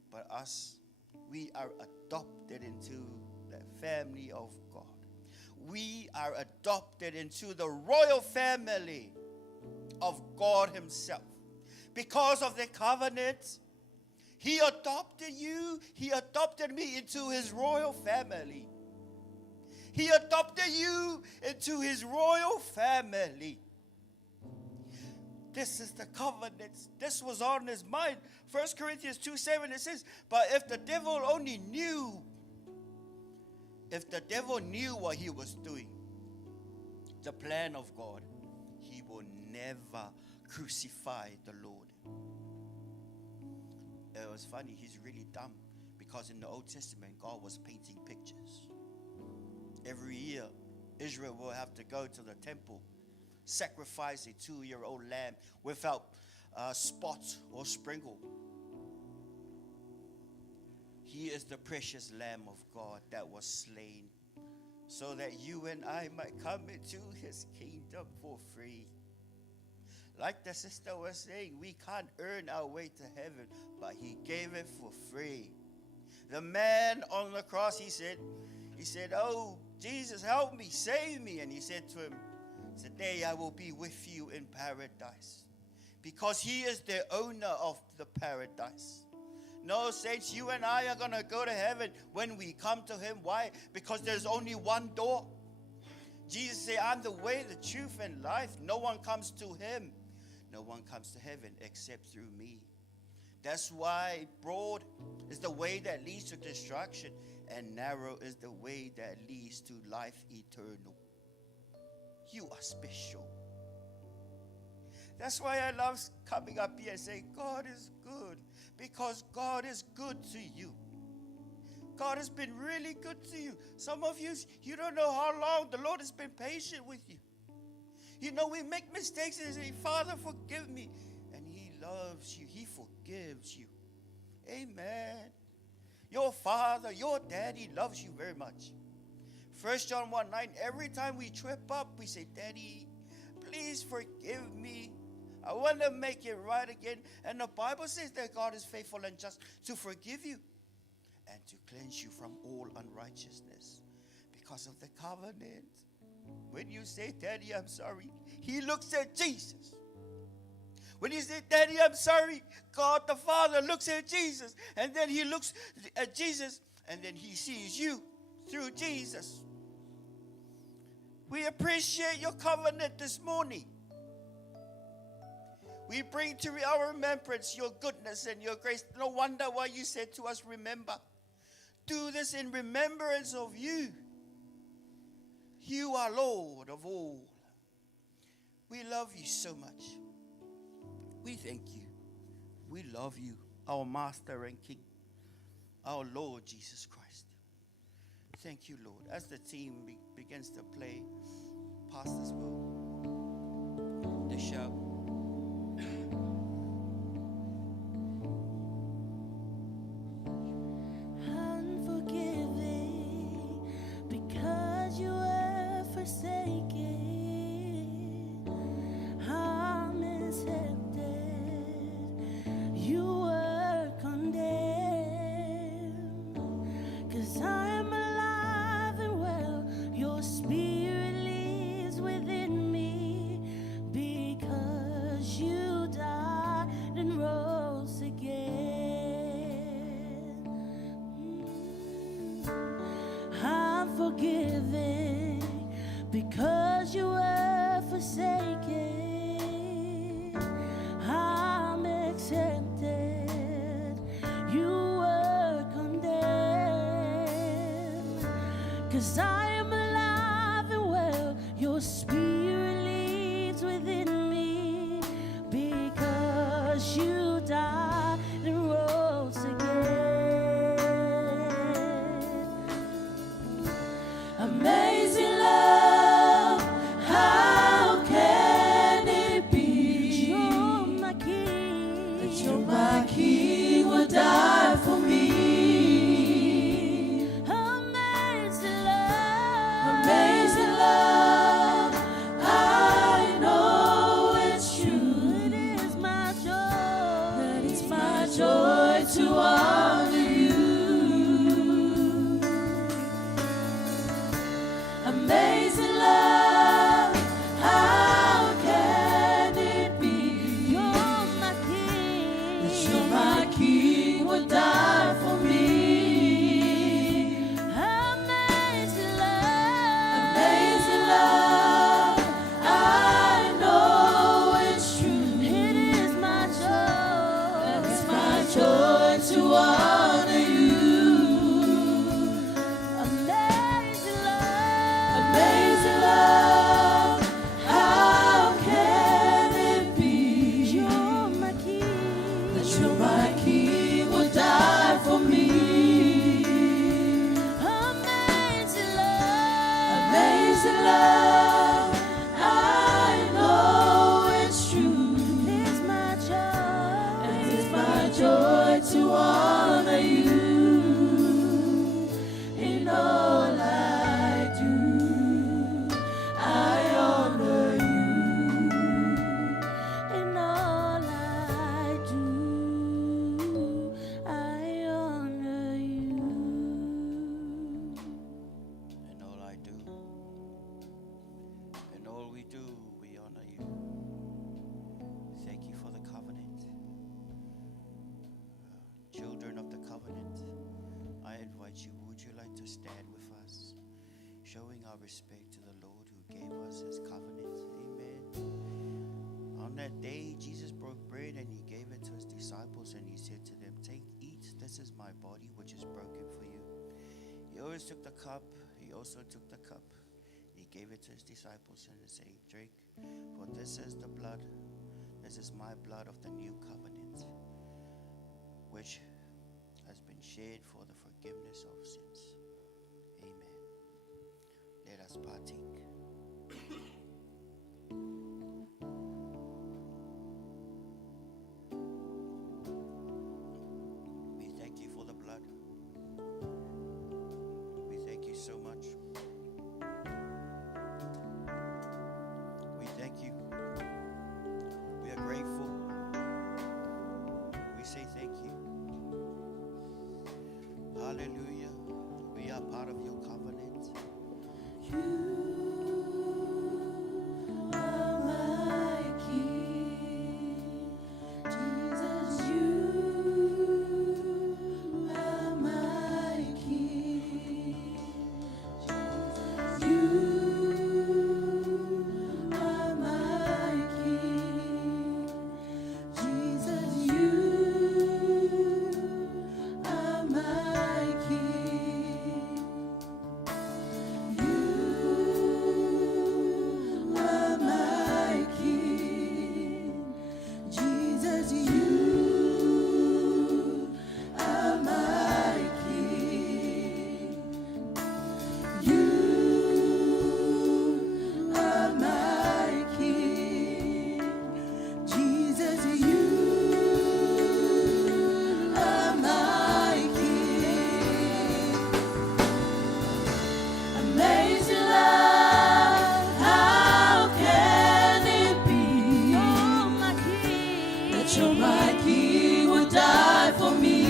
But us, we are adopted into the family of God. We are adopted into the royal family of God himself. Because of the covenant, he adopted you, he adopted me into his royal family. He adopted you into his royal family. This is the covenant. This was on his mind. 1 Corinthians 2:7, it says, but if the devil only knew, what he was doing, the plan of God, he will never crucify the Lord. It was funny, he's really dumb, because in the Old Testament, God was painting pictures. Every year, Israel will have to go to the temple, sacrifice a 2-year-old lamb without spot or sprinkle. He is the precious Lamb of God that was slain, so that you and I might come into his kingdom for free. Like the sister was saying, we can't earn our way to heaven, but he gave it for free. The man on the cross, he said, oh, Jesus, help me, save me. And he said to him, today I will be with you in paradise, because he is the owner of the paradise. No, saints, you and I are going to go to heaven when we come to him. Why? Because there's only one door. Jesus said, I'm the way, the truth, and life. No one comes to him. No one comes to heaven except through me. That's why broad is the way that leads to destruction, and narrow is the way that leads to life eternal. You are special. That's why I love coming up here and saying, God is good, because God is good to you. God has been really good to you. Some of you, you don't know how long the Lord has been patient with you. You know, we make mistakes and say, Father, forgive me. And he loves you. He forgives you. Amen. Your father, your daddy loves you very much. 1 John 1:9, every time we trip up, we say, Daddy, please forgive me. I want to make it right again. And the Bible says that God is faithful and just to forgive you and to cleanse you from all unrighteousness because of the covenant. When you say, Daddy, I'm sorry, he looks at Jesus. When you say, Daddy, I'm sorry, God the Father looks at Jesus. And then he looks at Jesus and then he sees you through Jesus. We appreciate your covenant this morning. We bring to our remembrance your goodness and your grace. No wonder why you said to us, remember. Do this in remembrance of you. You are Lord of all. We love you so much. We thank you. We love you, our Master and King, our Lord Jesus Christ. Thank you, Lord. As the team begins to play, pastors will dish out. Unforgiving because you were forsaken. I'm accepted. You were condemned. 'Cause I am alive and well. Your spirit lives within me. Because you died and rose again. I'm forgiven because you were forsaken. I'm accepted. You were condemned. 'Cause I am alive and well. Your spirit lives within me. Because you died and rose again. Amazing love, how can it be? You're my king. That you're my king will die for me. Amazing love, I know it's true. It is my joy. That is my joy to honor you. Amazing love, how can it be? You're my king. That you're my king will die for me. Amazing love, I know it's true. It is my joy. That is my joy to honor you. Amazing love, how can it be? You're my king. That you're my king will die for me. Amazing love, I know it's true. It is my joy. It is my joy to honor you. In all I do, I honor you. In all I do, I honor you. In all I do, in all we do, we honor you. Thank you for the covenant. Children of the covenant, I invite you, would you like to stand with us, showing our respect to the Lord who gave us his covenant? Amen. On that day, Jesus broke bread and he gave it to his disciples and he said to them, take, eat, this is my body which is broken for you. He always took the cup, he also took the cup. He gave it to his disciples and he said, drink, for this is the blood, this is my blood of the new covenant, which has been shed for the forgiveness of sins. Amen. Let us partake. We thank you for the blood. We thank you so much. We thank you. We are grateful Hallelujah. We are part of your covenant. are my King. Jesus, you are my King. Jesus, you are my King. Jesus, you are my King. You are my King. Jesus, you are my King. You are my King. Jesus, you are my King. Amazing love, how can it be that you're my King would die for me?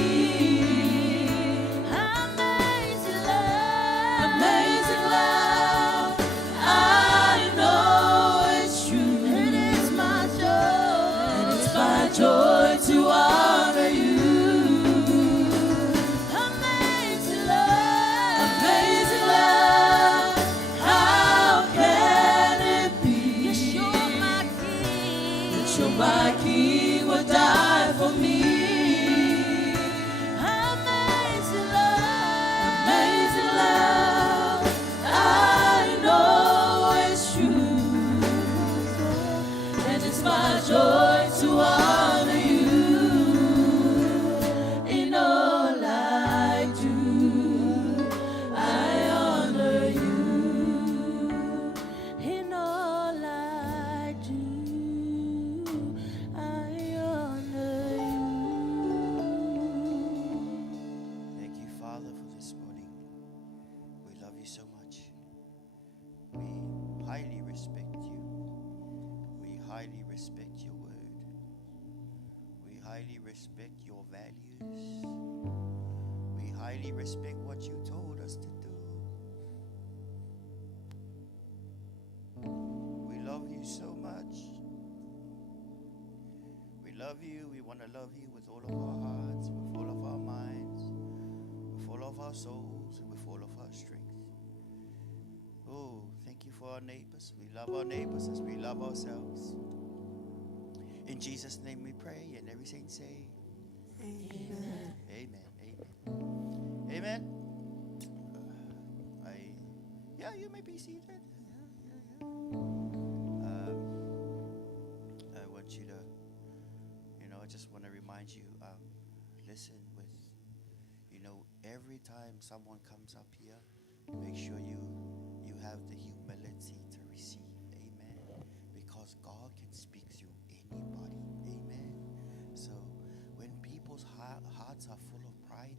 Amazing love, I know it's true. It is my joy, and it's my joy to honor you. Amazing love, how can it be that you're my King would die for me? Amazing love, I know it's true, and it's my joy to honor you in all I do. I honor you in all I do. I honor you. Thank you, Father, for this morning. We love you so much. We highly respect you. We highly respect your word. We highly respect your values. We highly respect what you told us to do. We love you so much. We love you. We want to love you with all of our hearts, with all of our minds, with all of our souls, and with all of our strength. Oh, thank you for our neighbors. We love our neighbors as we love ourselves. In Jesus' name we pray, and every saint say, Amen. Amen. Amen. You may be seated. I want you to, I just want to remind you, listen with, every time someone comes up here, make sure you have the humility to receive. Amen. Because God can speak through anybody. Amen. So when people's hearts are full of pride,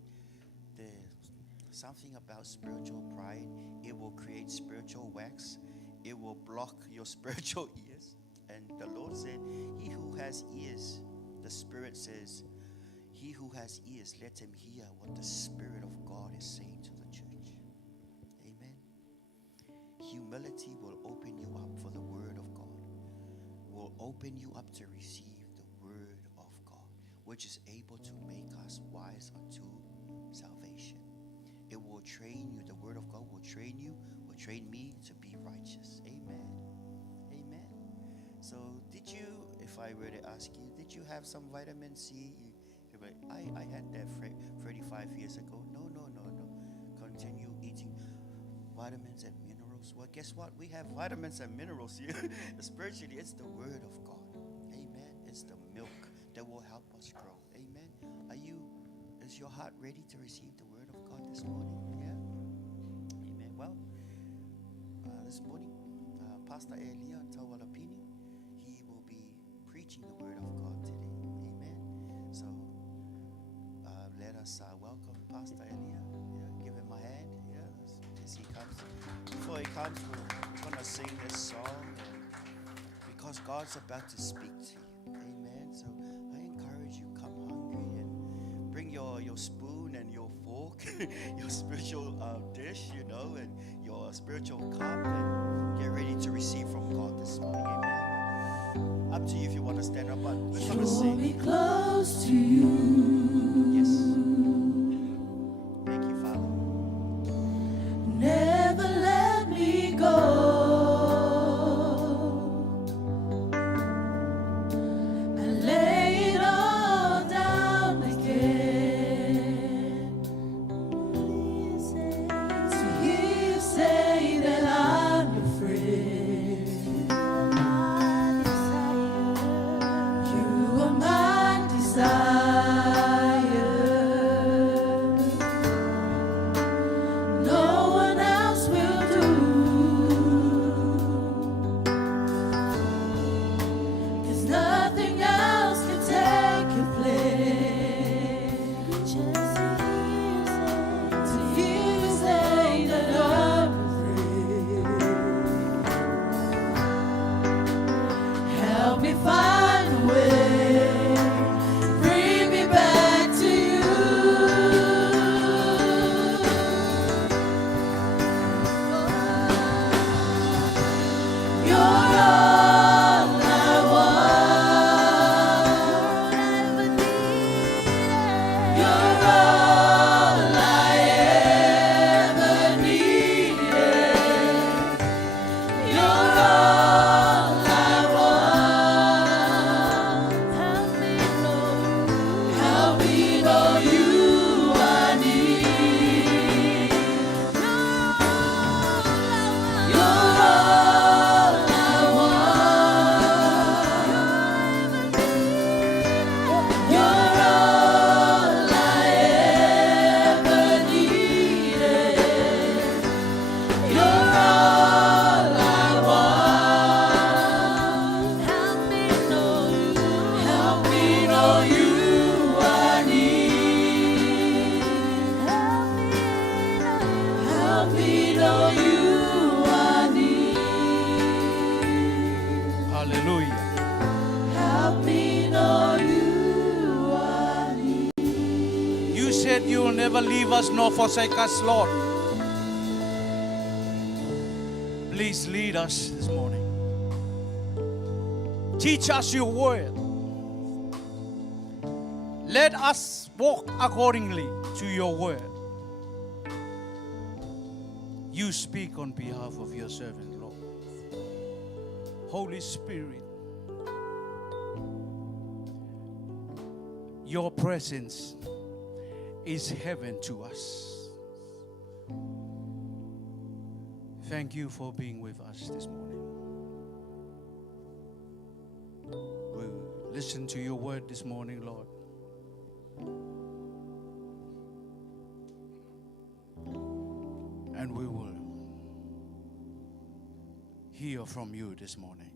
there's something about spiritual pride. It will create spiritual wax. It will block your spiritual ears. And the Lord said, he who has ears, the Spirit says, he who has ears, let him hear what the Spirit of God is saying to the church. Amen. Humility will open you up for the Word of God, will open you up to receive the Word of God, which is able to make us wise unto salvation. It will train you, the Word of God will train you, will train me to be righteous. Amen. Amen. So did you, if I were to ask you, did you have some vitamin C? You're like, I had that 35 years ago. No. Continue eating vitamins and minerals. Well, guess what? We have vitamins and minerals here. Spiritually, it's the Word of God. Amen. It's the milk that will help us grow. Amen. Is your heart ready to receive the Word of God this morning? Yeah. Amen. Well, this morning, Pastor Elia Tawalapini, he will be preaching the Word of God today. Amen. So let us welcome Pastor Elia. Yeah, give him a hand. Yeah, as he comes. Before he comes, we're going to sing this song because God's about to speak to you. Amen. So I encourage you, come hungry and bring your spoon and your fork. your spiritual dish, you know, and your spiritual cup, and get ready to receive from God this morning. Amen. Up to you if you want to stand up, but we're going to Draw sing. me close to you. Yes. Thank you, Father. Never let me go. I lay it all down again. To hear you say that I'm your friend. You are my desire. No one else will do. 'Cause nothing else can take your place. To hear you say that I'm afraid. Help me find a way. Bring me back to you. You're all I want. You're all I ever needed. You're all I want. Help me know you I need. You're all I want. You're all I ever needed. You're all I want. Help me know you I need. Help me know you I need. Hallelujah. Help me know you I need. You said you will never leave us nor forsake us, Lord. Please lead us this morning. Teach us your word. Let us walk accordingly to your word. You speak on behalf of your servant, Lord. Holy Spirit, your presence is heaven to us. Thank you for being with us this morning. We'll listen to your word this morning, Lord. And we will hear from you this morning.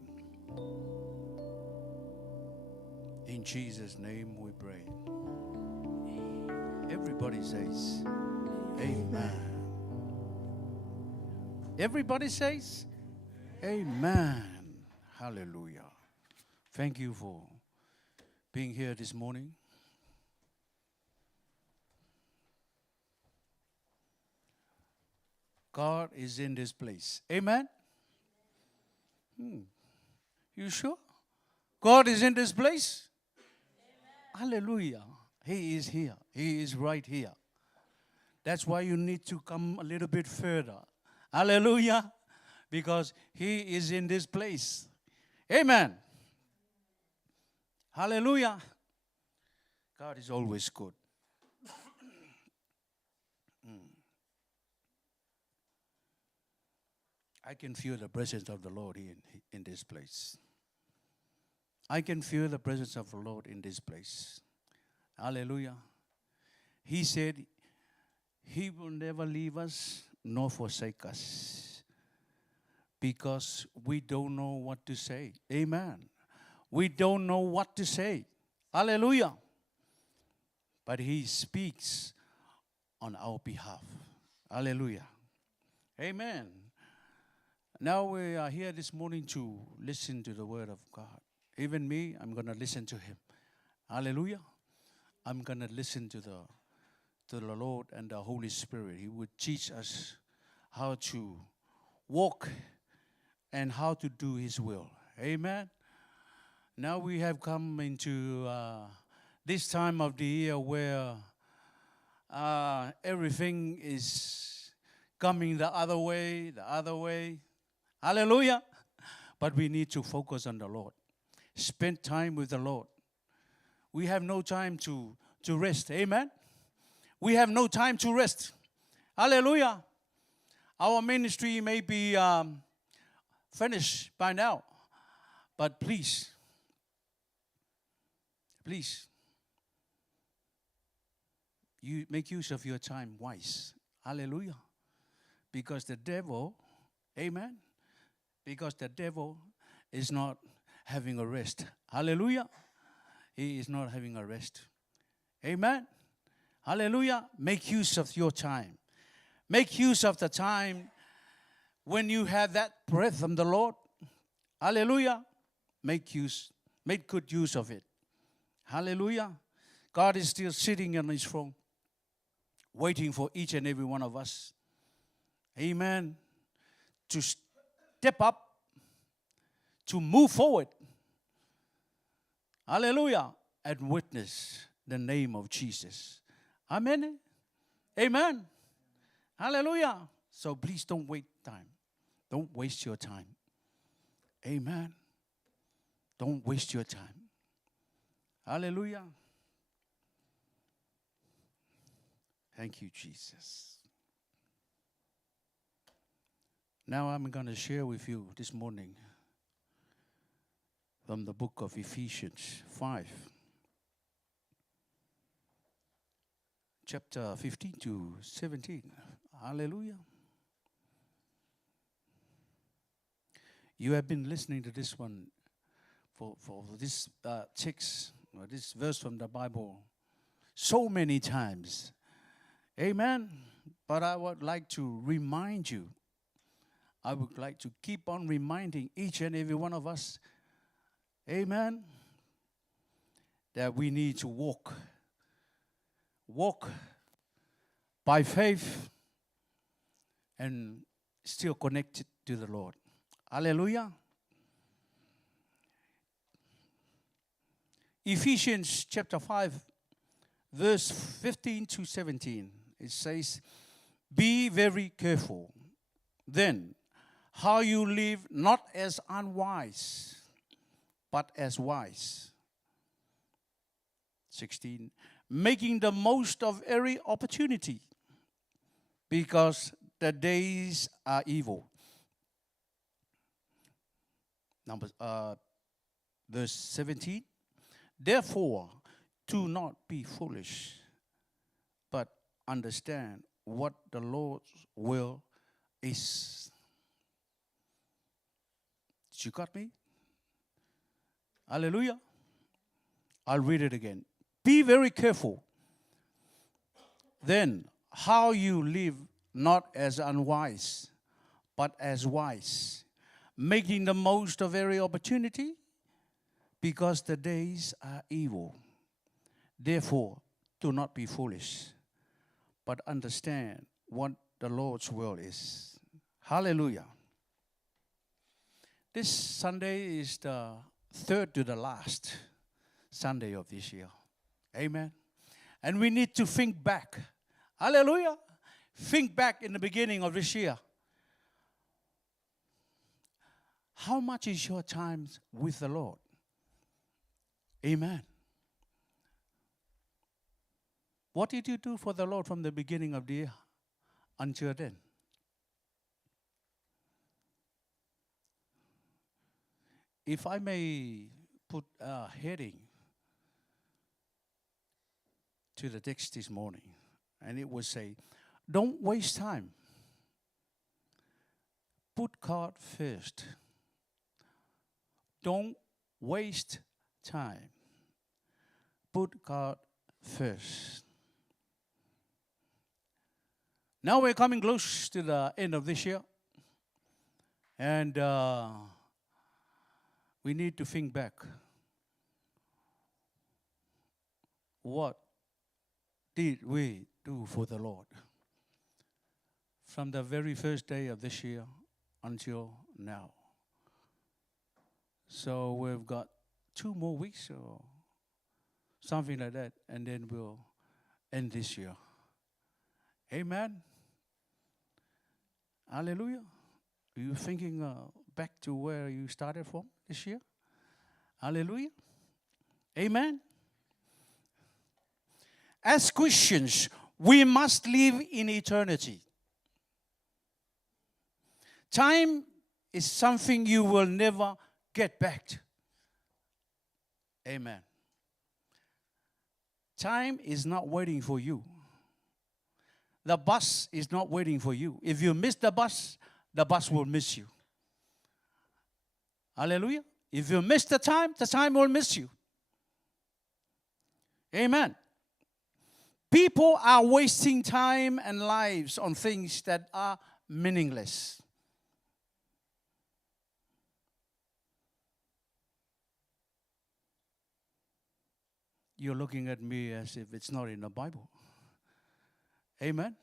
In Jesus' name we pray. Everybody says, Amen. Everybody says, Amen. Hallelujah. Thank you for being here this morning. God is in this place. Amen? You sure? God is in this place? Amen. Hallelujah. He is here. He is right here. That's why you need to come a little bit further. Hallelujah. Because He is in this place. Amen. Hallelujah. God is always good. I can feel the presence of the Lord here in this place. I can feel the presence of the Lord in this place. Hallelujah. He said He will never leave us nor forsake us because we don't know what to say. Amen. We don't know what to say. Hallelujah. But He speaks on our behalf. Hallelujah. Amen. Now we are here this morning to listen to the word of God. Even me, I'm going to listen to Him. Hallelujah. I'm going to listen to the to the Lord and the Holy Spirit. He would teach us how to walk and how to do His will. Amen. Now we have come into this time of the year where everything is coming the other way, the other way. Hallelujah. But we need to focus on the Lord. Spend time with the Lord. We have no time to rest. Amen. We have no time to rest. Hallelujah. Our ministry may be finished by now. But please, you make use of your time wise. Hallelujah. Because the devil, amen, because the devil is not having a rest. Hallelujah. He is not having a rest. Amen. Hallelujah. Make use of your time. Make use of the time when you have that breath from the Lord. Hallelujah. Make good use of it. Hallelujah. God is still sitting on His throne, waiting for each and every one of us. Amen. To step up, to move forward. Hallelujah. And witness the name of Jesus. Amen. Amen. Hallelujah. So please don't wait time. Don't waste your time. Amen. Don't waste your time. Hallelujah. Thank you, Jesus. Now I'm going to share with you this morning from the book of Ephesians 5, chapter 15 to 17. Hallelujah. You have been listening to this one for this text, or this verse from the Bible so many times. Amen. But I would like to remind you, I would like to keep on reminding each and every one of us, amen, that we need to walk by faith and still connected to the Lord. Hallelujah. Ephesians chapter 5, verse 15 to 17. It says, be very careful then how you live, not as unwise, but as wise. 16. Making the most of every opportunity, because the days are evil. Verse 17. Therefore, do not be foolish, but understand what the Lord's will is. Did you got me? Hallelujah. I'll read it again. Be very careful then how you live, not as unwise, but as wise, making the most of every opportunity, because the days are evil. Therefore, do not be foolish, but understand what the Lord's will is. Hallelujah. This Sunday is the third to the last Sunday of this year. Amen. And we need to think back. Hallelujah. Think back in the beginning of this year. How much is your time with the Lord? Amen. What did you do for the Lord from the beginning of the year until then? If I may put a heading to the text this morning, and it would say, don't waste time. Put God first. Don't waste time. Put God first. Now we're coming close to the end of this year, and we need to think back. What did we do for the Lord? From the very first day of this year until now. So we've got 2 more weeks or something like that, and then we'll end this year. Amen. Hallelujah. Are you thinking back to where you started from this year? Hallelujah. Amen. As Christians, we must live in eternity. Time is something you will never get back. Amen. Time is not waiting for you. The bus is not waiting for you. If you miss the bus will miss you. Hallelujah. If you miss the time will miss you. Amen. People are wasting time and lives on things that are meaningless. You're looking at me as if it's not in the Bible. Amen.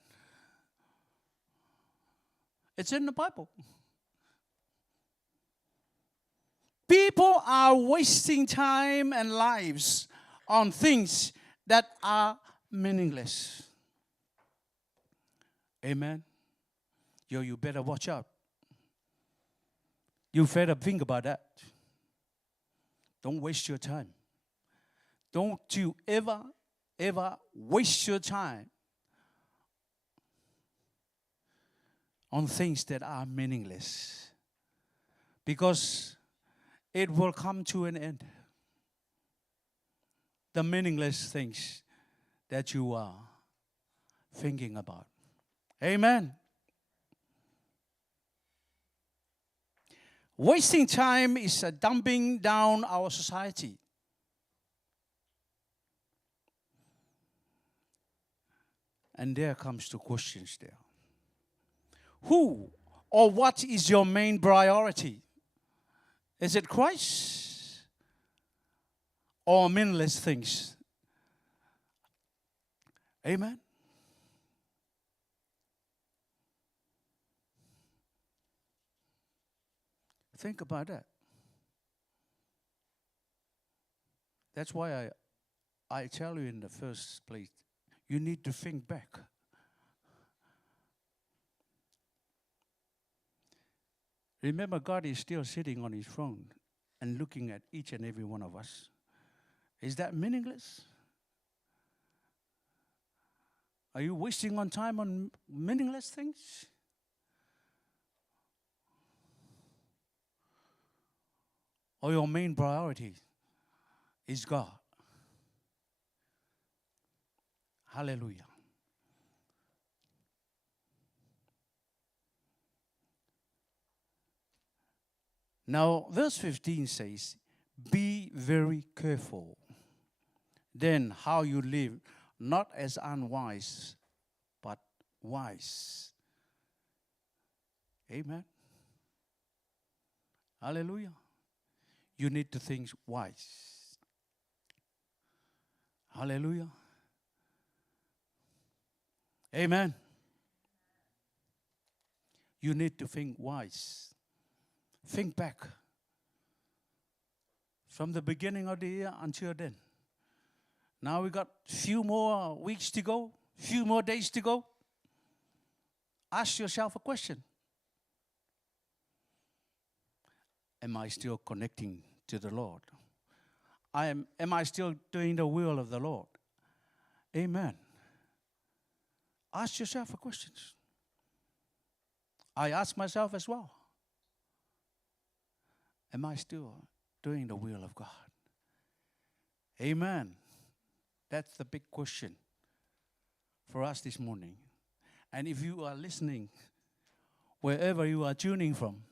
It's in the Bible. People are wasting time and lives on things that are meaningless. Amen. You better watch out. You better think about that. Don't waste your time. Don't you ever waste your time on things that are meaningless. Because it will come to an end. The meaningless things that you are thinking about. Amen. Wasting time is dumbing down our society. And there comes the questions there. Who or what is your main priority? Is it Christ or meaningless things? Amen. Think about that. That's why I tell you in the first place, you need to think back. Remember, God is still sitting on his throne and looking at each and every one of us. Is that meaningless? Are you wasting on time on meaningless things? Or your main priority is God? Hallelujah. Now, verse 15 says, be very careful then how you live, not as unwise, but wise. Amen. Hallelujah. You need to think wise. Hallelujah. Amen. You need to think wise. Think back. From the beginning of the year until then. Now we got few more weeks to go, few more days to go. Ask yourself a question. Am I still connecting to the Lord? Am I still doing the will of the Lord? Amen. Ask yourself a question. I ask myself as well. Am I still doing the will of God? Amen. That's the big question for us this morning. And if you are listening, wherever you are tuning from,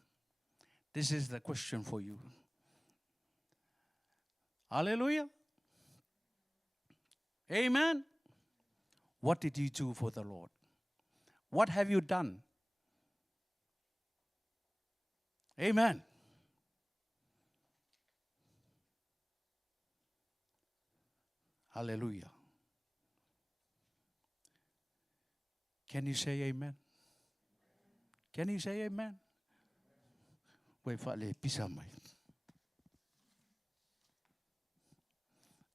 this is the question for you. Hallelujah. Amen. What did you do for the Lord? What have you done? Amen. Hallelujah. Can you say amen? Can you say amen? Wait for the pisamai.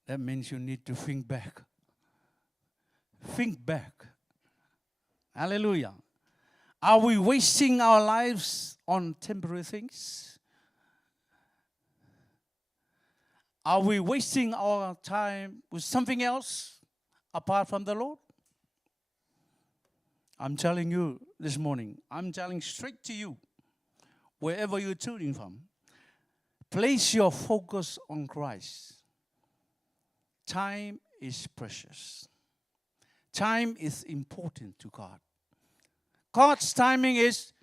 That means you need to think back. Think back. Hallelujah. Are we wasting our lives on temporary things? Are we wasting our time with something else apart from the Lord? I'm telling you this morning, I'm telling straight to you, wherever you're tuning from, place your focus on Christ. Time is precious. Time is important to God. God's timing is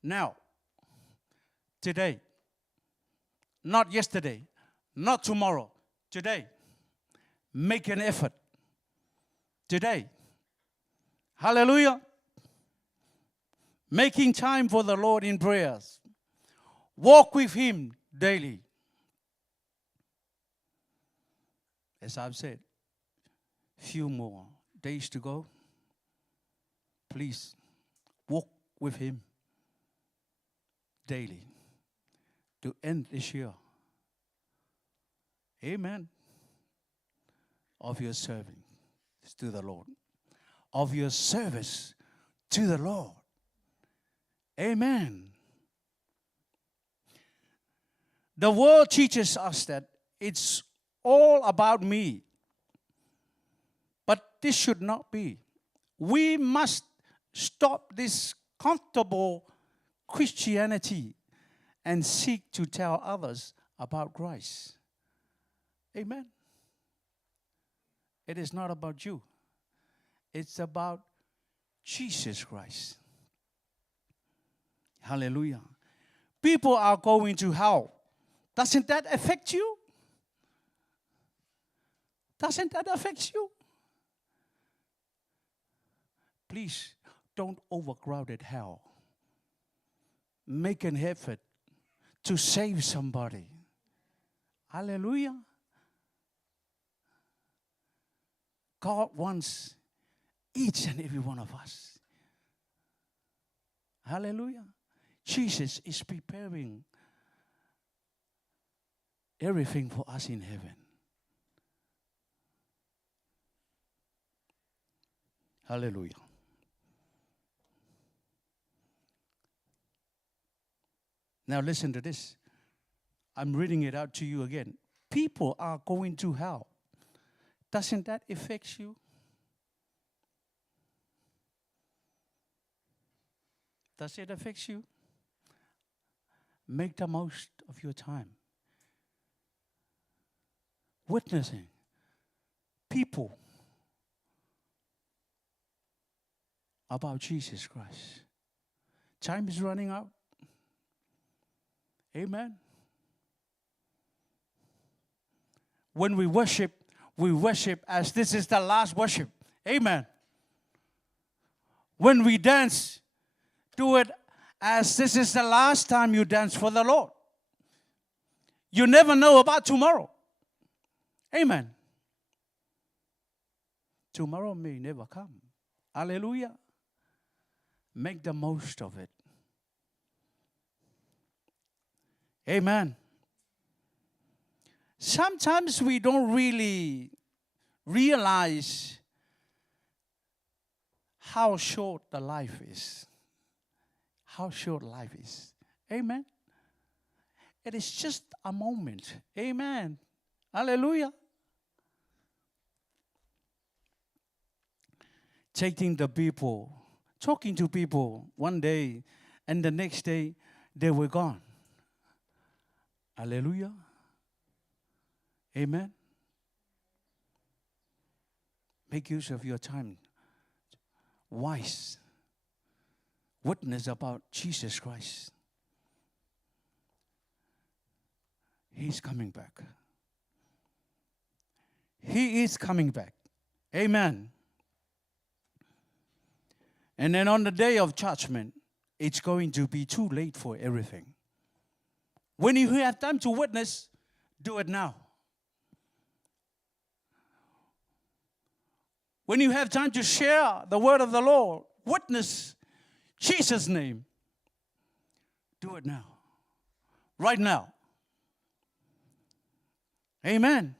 now, today, not yesterday, not tomorrow, today. Make an effort today. Hallelujah. Making time for the Lord in prayers. Walk with Him daily. As I've said, few more days to go. Please walk with Him daily to end this year. Amen. Of your serving to the Lord. Of your service to the Lord. Amen. The world teaches us that it's all about me. But this should not be. We must stop this comfortable Christianity and seek to tell others about Christ. Amen. It is not about you. It's about Jesus Christ. Hallelujah. People are going to hell. Doesn't that affect you? Doesn't that affect you? Please don't overcrowd hell. Make an effort to save somebody. Hallelujah. God wants each and every one of us. Hallelujah. Jesus is preparing everything for us in heaven. Hallelujah. Now listen to this. I'm reading it out to you again. People are going to hell. Doesn't that affect you? Does it affect you? Make the most of your time. Witnessing people about Jesus Christ. Time is running out. Amen. When we worship as this is the last worship. Amen. When we dance, do it as this is the last time you dance for the Lord. You never know about tomorrow. Amen. Tomorrow may never come. Hallelujah. Make the most of it. Amen. Sometimes we don't really realize how short the life is. How short life is. Amen. It is just a moment. Amen. Hallelujah. Talking to people one day, and the next day they were gone. Hallelujah. Amen. Make use of your time. Wise. Witness about Jesus Christ. He's coming back. He is coming back. Amen. And then on the day of judgment, it's going to be too late for everything. When you have time to witness, do it now. When you have time to share the word of the Lord witness Jesus' name, do it now. Right now. Amen.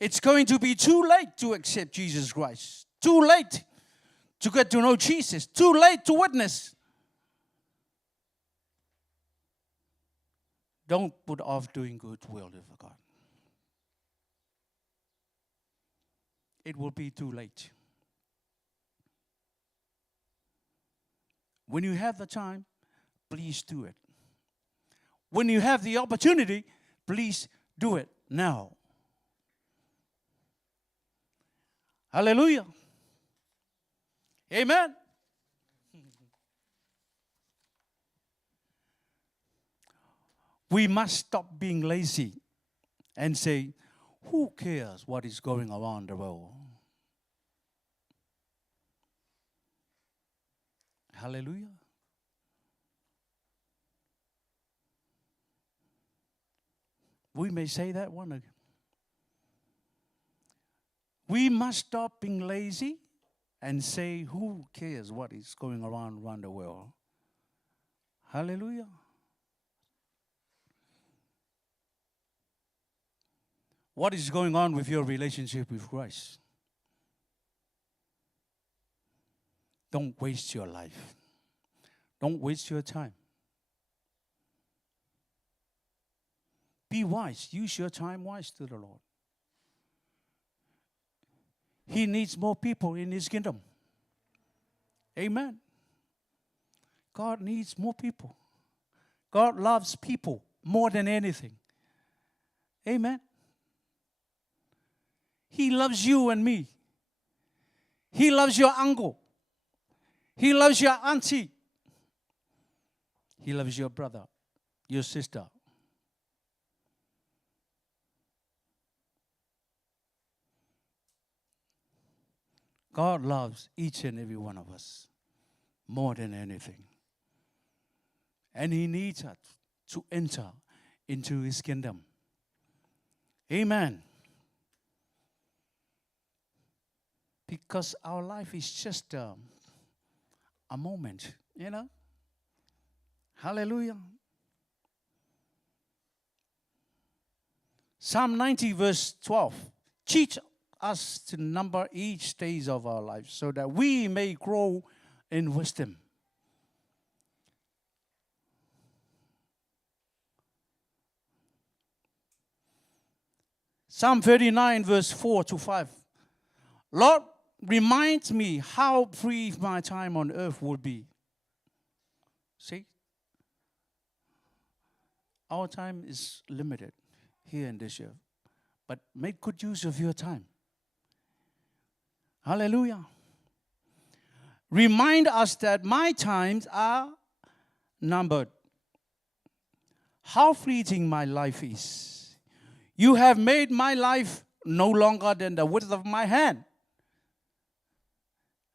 It's going to be too late to accept Jesus Christ. Too late to get to know Jesus. Too late to witness. Don't put off doing good will of God. It will be too late. When you have the time, please do it. When you have the opportunity, please do it now. Hallelujah. Amen. We must stop being lazy and say, who cares what is going around the world? Hallelujah. We may say that one again. We must stop being lazy and say, who cares what is going around the world? Hallelujah. What is going on with your relationship with Christ? Don't waste your life. Don't waste your time. Be wise. Use your time wise to the Lord. He needs more people in His kingdom. Amen. God needs more people. God loves people more than anything. Amen. He loves you and me. He loves your uncle. He loves your auntie. He loves your brother, your sister. God loves each and every one of us more than anything. And He needs us to enter into His kingdom. Amen. Because our life is just a moment, you know. Hallelujah. Psalm 90 verse 12. Teach us to number each days of our lives so that we may grow in wisdom. Psalm 39 verse 4 to 5. Lord, remind me how brief my time on earth would be. See? Our time is limited here in this year. But make good use of your time. Hallelujah. Remind us that my times are numbered. How fleeting my life is. You have made my life no longer than the width of my hand.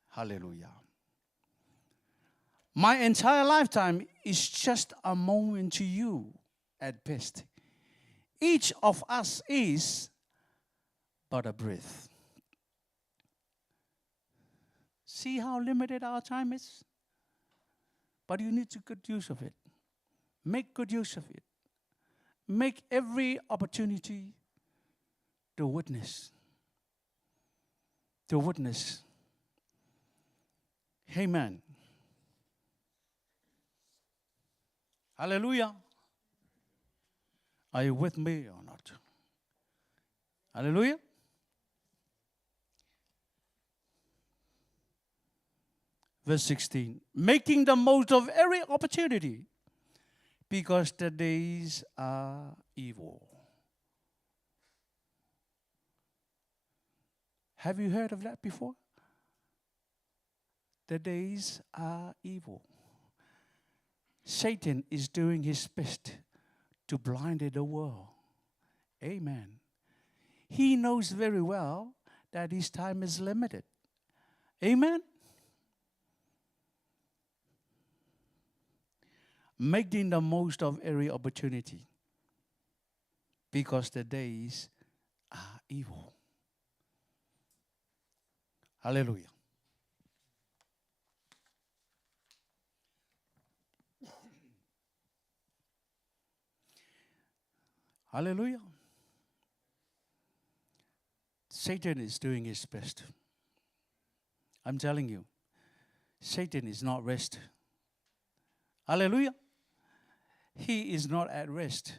Hallelujah. My entire lifetime is just a moment to you at best. Each of us is but a breath. See how limited our time is? But you need to good use of it. Make good use of it. Make every opportunity to witness. To witness. Amen. Hallelujah. Are you with me or not? Hallelujah. Verse 16. Making the most of every opportunity because the days are evil. Have you heard of that before? The days are evil. Satan is doing his best to blind the world. Amen. He knows very well that his time is limited. Amen. Making the most of every opportunity because the days are evil. Hallelujah. Hallelujah. Satan is doing his best. I'm telling you, Satan is not rest. Hallelujah. He is not at rest.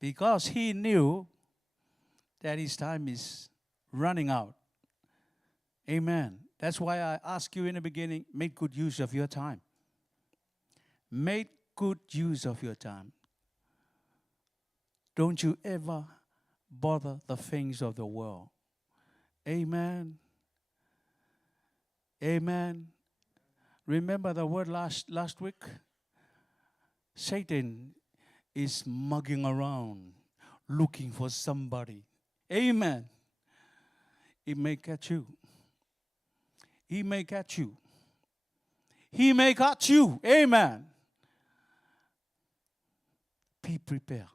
Because he knew that his time is running out. Amen. That's why I asked you in the beginning, make good use of your time. Make good use of your time. Don't you ever bother the things of the world. Amen. Amen. Remember the word last week? Satan is mugging around, looking for somebody. Amen. He may catch you. He may catch you. He may catch you. Amen. Be prepared.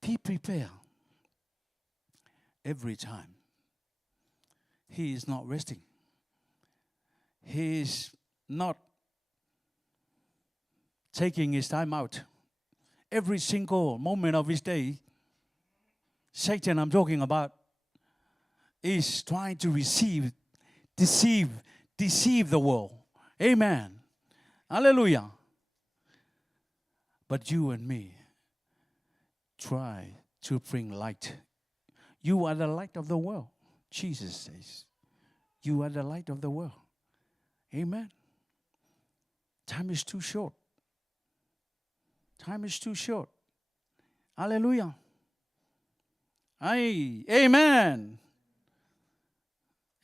Be prepared. Every time. He is not resting. He is not taking his time out. Every single moment of his day, Satan I'm talking about, is trying to deceive the world. Amen. Hallelujah. But you and me try to bring light. You are the light of the world, Jesus says. You are the light of the world. Amen. Time is too short. Time is too short. Hallelujah. Amen.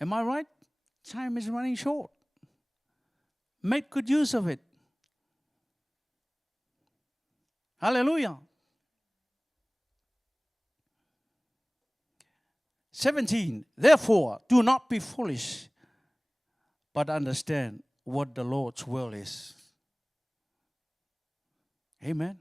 Am I right? Time is running short. Make good use of it. Hallelujah. 17. Therefore, do not be foolish, but understand what the Lord's will is. Amen.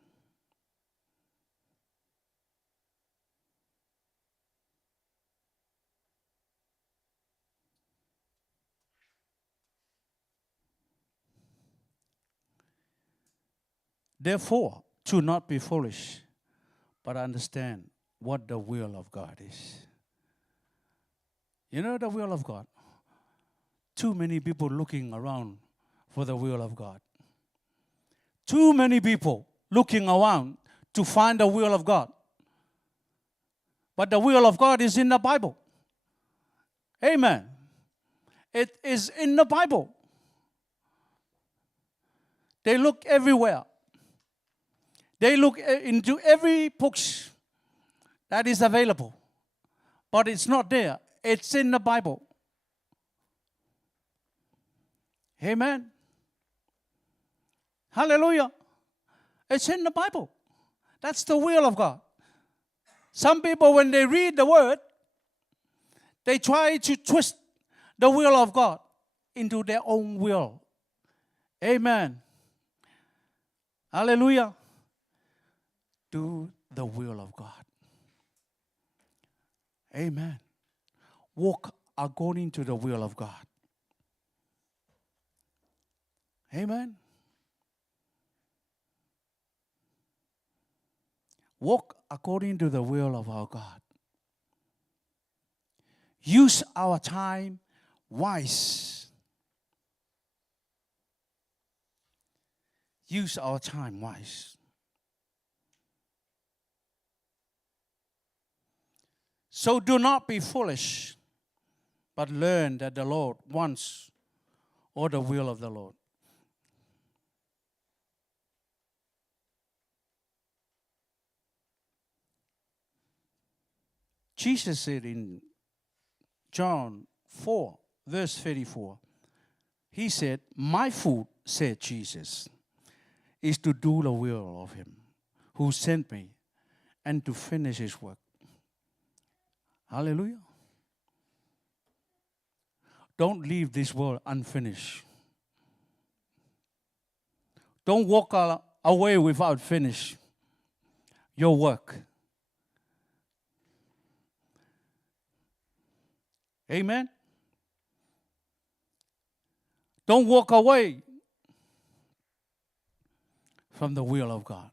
Therefore, do not be foolish, but understand what the will of God is. You know the will of God? Too many people looking around for the will of God. Too many people looking around to find the will of God. But the will of God is in the Bible. Amen. It is in the Bible. They look everywhere. They look into every book that is available. But it's not there. It's in the Bible. Amen. Hallelujah. It's in the Bible. That's the will of God. Some people, when they read the word, they try to twist the will of God into their own will. Amen. Hallelujah. Do the will of God. Amen. Walk according to the will of God. Amen. Walk according to the will of our God. Use our time wise. Use our time wise. So do not be foolish, but learn that the Lord wants, or the will of the Lord. Jesus said in John 4, verse 34, he said, my food, said Jesus, is to do the will of him who sent me and to finish his work. Hallelujah. Don't leave this world unfinished. Don't walk away without finish your work. Amen. Don't walk away from the will of God.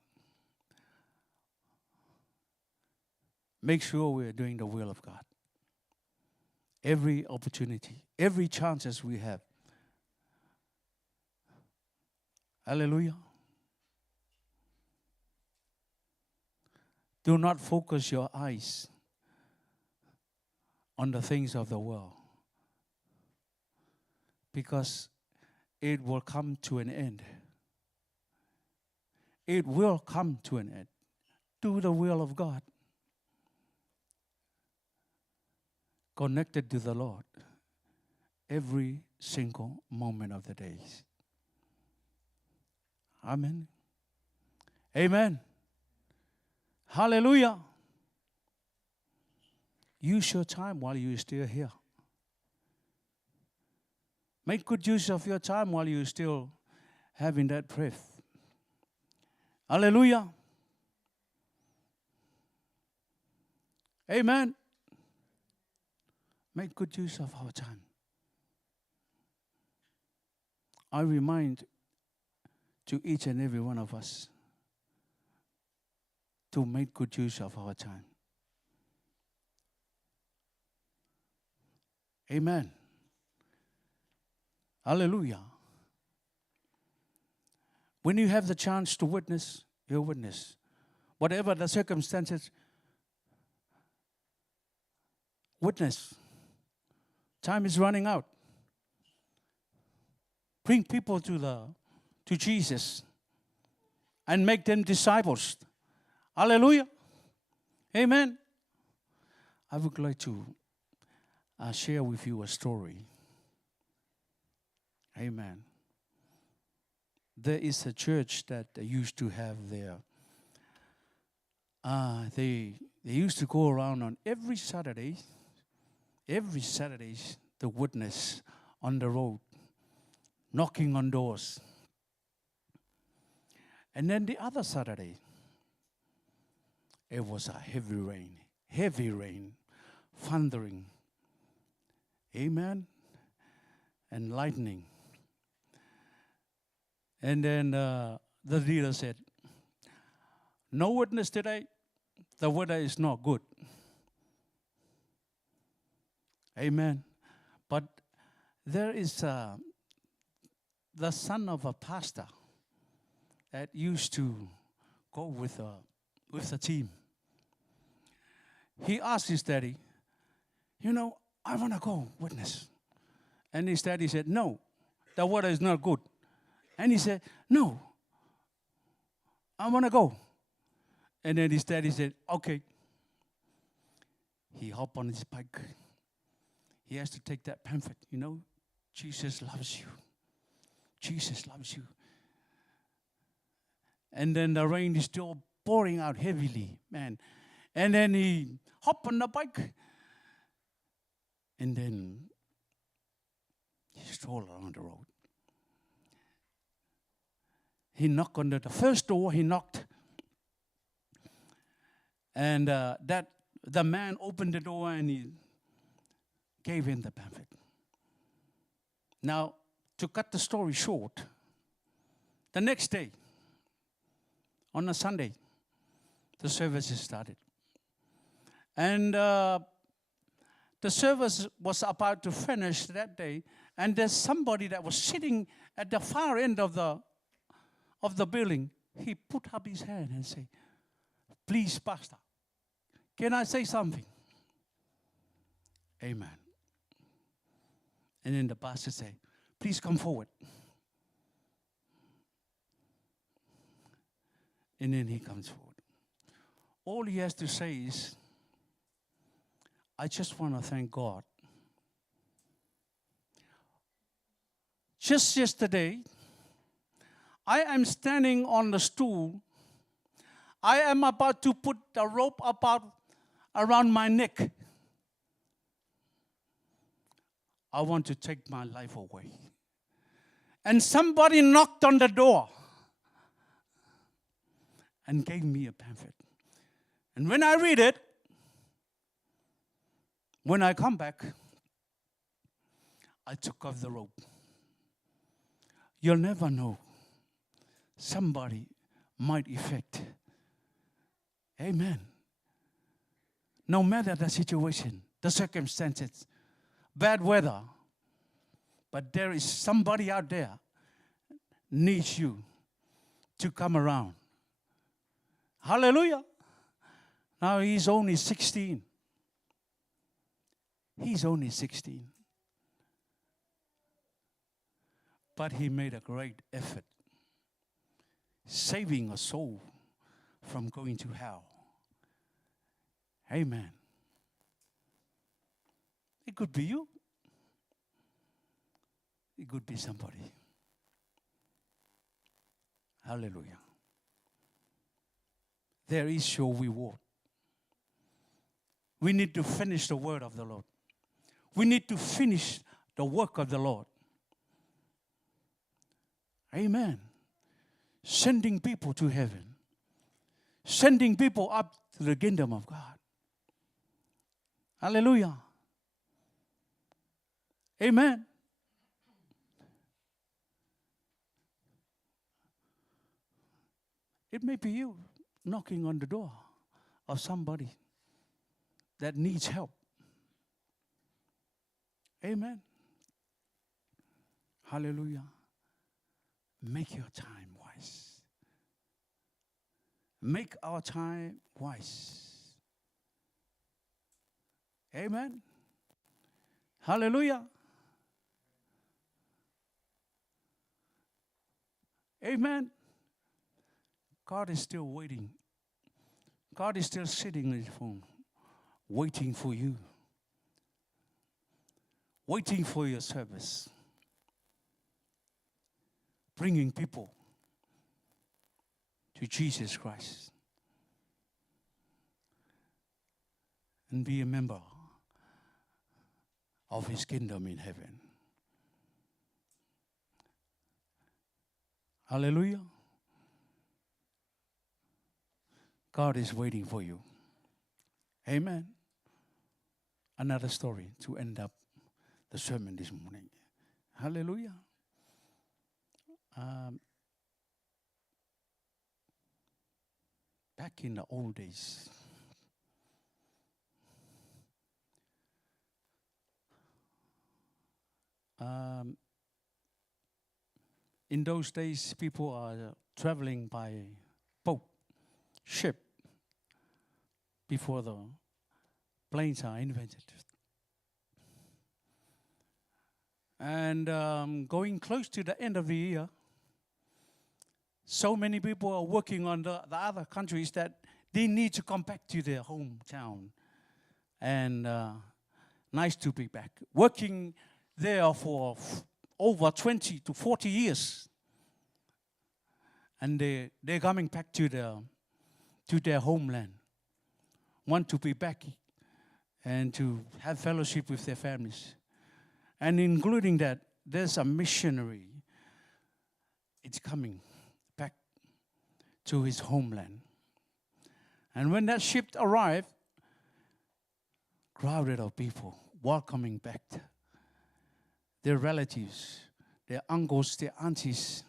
Make sure we're doing the will of God. Every opportunity, every chances we have. Hallelujah. Do not focus your eyes on the things of the world, because it will come to an end. It will come to an end. Do the will of God. Connected to the Lord every single moment of the days. Amen. Amen. Hallelujah. Use your time while you're still here. Make good use of your time while you're still having that breath. Hallelujah. Amen. Make good use of our time. I remind to each and every one of us to make good use of our time. Amen. Hallelujah. When you have the chance to witness, you witness. Whatever the circumstances, witness. Time is running out. Bring people to Jesus and make them disciples. Hallelujah. Amen. I would like to share with you a story. Amen. There is a church that they used to have there. They used to go around on every Saturday, to witness on the road, knocking on doors. And then the other Saturday, it was a heavy rain, thundering. Amen. And lightning. And then the leader said, no witness today. The weather is not good. Amen. But there is the son of a pastor that used to go with the team. He asked his daddy, I want to go witness. And his daddy said, no, the weather is not good. And he said, no, I want to go. And then his daddy said, okay. He hopped on his bike. He has to take that pamphlet, Jesus loves you. Jesus loves you. And then the rain is still pouring out heavily, man. And then he hopped on the bike. And then he strolled around the road. He knocked on the first door, he knocked. And the man opened the door and he gave him the pamphlet. Now, to cut the story short, the next day, on a Sunday, the services started. And the service was about to finish that day, and there's somebody that was sitting at the far end of the building. He put up his hand and said, please, Pastor, can I say something? Amen. And then the pastor said, please come forward. And then he comes forward. All he has to say is, I just want to thank God. Just yesterday, I am standing on the stool. I am about to put the rope around my neck. I want to take my life away. And somebody knocked on the door and gave me a pamphlet. And when I read it, when I come back, I took off the rope. You'll never know. Somebody might effect. Amen. No matter the situation, the circumstances, bad weather, but there is somebody out there needs you to come around. Hallelujah. Now he's only 16. He's only 16. But he made a great effort saving a soul from going to hell. Amen. It could be you. It could be somebody. Hallelujah. There is your reward. We need to finish the word of the Lord. We need to finish the work of the Lord. Amen. Sending people to heaven. Sending people up to the kingdom of God. Hallelujah. Amen. It may be you knocking on the door of somebody that needs help. Amen. Hallelujah. Make your time wise. Make our time wise. Amen. Hallelujah. Amen. God is still waiting. God is still sitting on his phone, waiting for you, waiting for your service, bringing people to Jesus Christ and be a member of his kingdom in heaven. Hallelujah. God is waiting for you. Amen. Another story to end up the sermon this morning. Hallelujah. Back in the old days, in those days, people are traveling by boat, ship, before the planes are invented. And going close to the end of the year, so many people are working on the other countries that they need to come back to their hometown. And nice to be back. Working there for over 20 to 40 years. And they're coming back to their homeland. Want to be back and to have fellowship with their families. And including that, there's a missionary. It's coming back to his homeland. And when that ship arrived, crowded of people welcoming back their relatives, their uncles, their aunties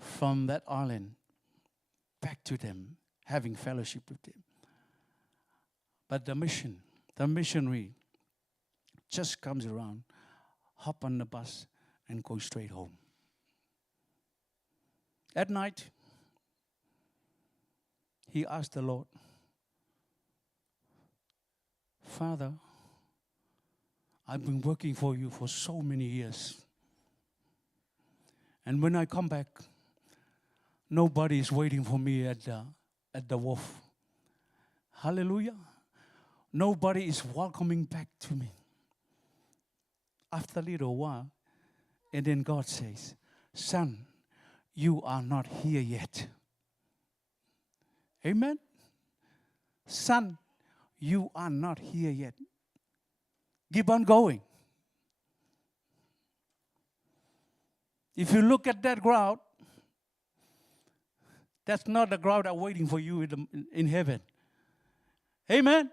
from that island back to them, having fellowship with them. But the missionary just comes around, hop on the bus, and go straight home. At night, he asked the Lord, Father, I've been working for you for so many years. And when I come back, nobody is waiting for me at the wharf. Hallelujah. Nobody is welcoming back to me. After a little while, and then God says, son, you are not here yet. Amen? Son, you are not here yet. Keep on going. If you look at that crowd, that's not the crowd that's waiting for you in heaven. Amen?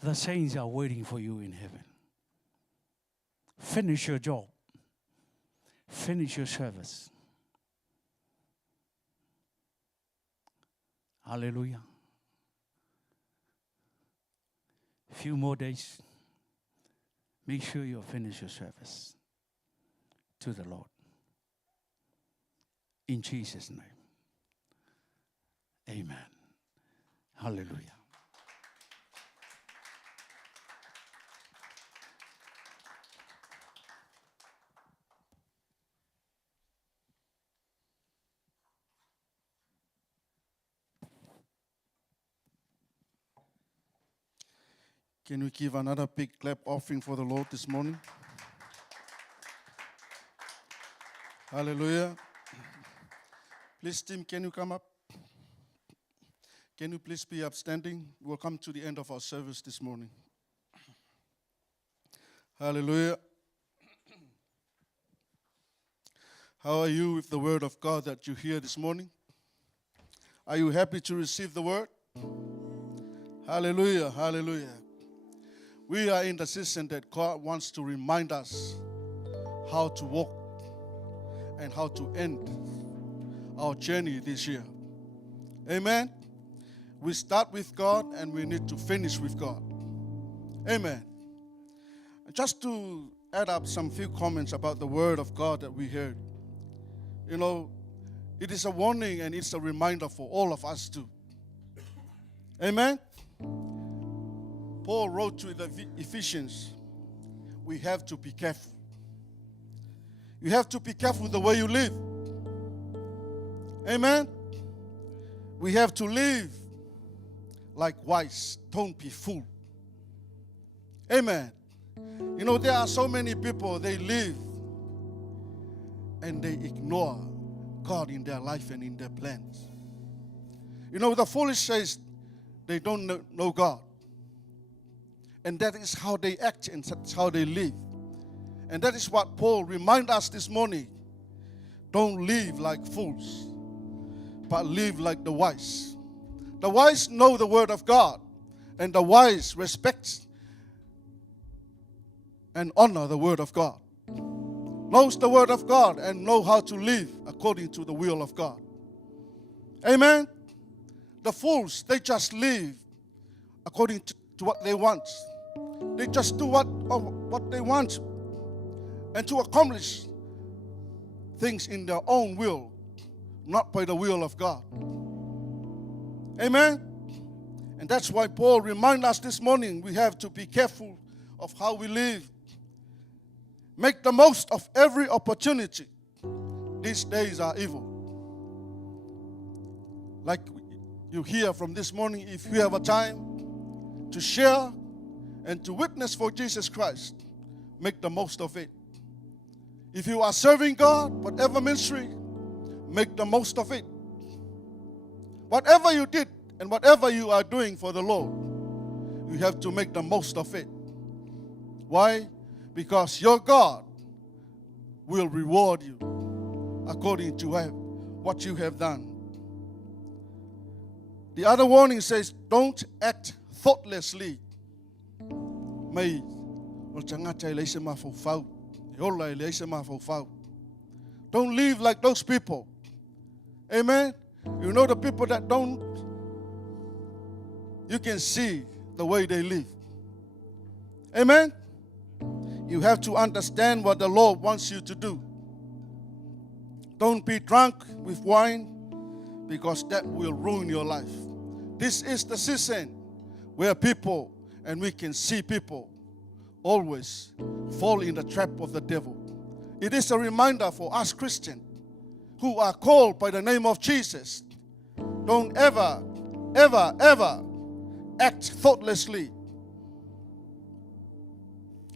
The saints are waiting for you in heaven. Finish your job. Finish your service. Hallelujah. Few more days. Make sure you finish your service to the Lord. In Jesus' name. Amen. Hallelujah. Can we give another big clap offering for the Lord this morning? Hallelujah. Please, team, can you come up? Can you please be upstanding? We'll come to the end of our service this morning. Hallelujah. How are you with the word of God that you hear this morning? Are you happy to receive the word? Hallelujah, hallelujah. We are in the season that God wants to remind us how to walk and how to end our journey this year. Amen. We start with God and we need to finish with God. Amen. Just to add up some few comments about the word of God that we heard. You know, it is a warning and it's a reminder for all of us too. Amen. Paul wrote to the Ephesians, we have to be careful. You have to be careful the way you live. Amen. We have to live like wise. Don't be fool. Amen. You know, there are so many people, they live and they ignore God in their life and in their plans. You know, the foolish says they don't know God. And that is how they act and that's how they live. And that is what Paul reminds us this morning. Don't live like fools, but live like the wise. The wise know the word of God, and the wise respect and honor the word of God. Knows the word of God and know how to live according to the will of God. Amen. The fools, they just live according to what they want. They just do what they want and to accomplish things in their own will, not by the will of God. Amen. And that's why Paul reminds us this morning we have to be careful of how we live. Make the most of every opportunity. These days are evil. Like you hear from this morning, if you have a time to share and to witness for Jesus Christ, make the most of it. If you are serving God, whatever ministry, make the most of it. Whatever you did and whatever you are doing for the Lord, you have to make the most of it. Why? Because your God will reward you according to what you have done. The other warning says, don't act thoughtlessly. May don't live like those people. Amen. You know the people that don't, you can see the way they live. Amen. You have to understand what the Lord wants you to do. Don't be drunk with wine, because that will ruin your life. This is the season where people, and we can see people, always fall in the trap of the devil. It is a reminder for us Christians who are called by the name of Jesus. Don't ever, ever, ever act thoughtlessly.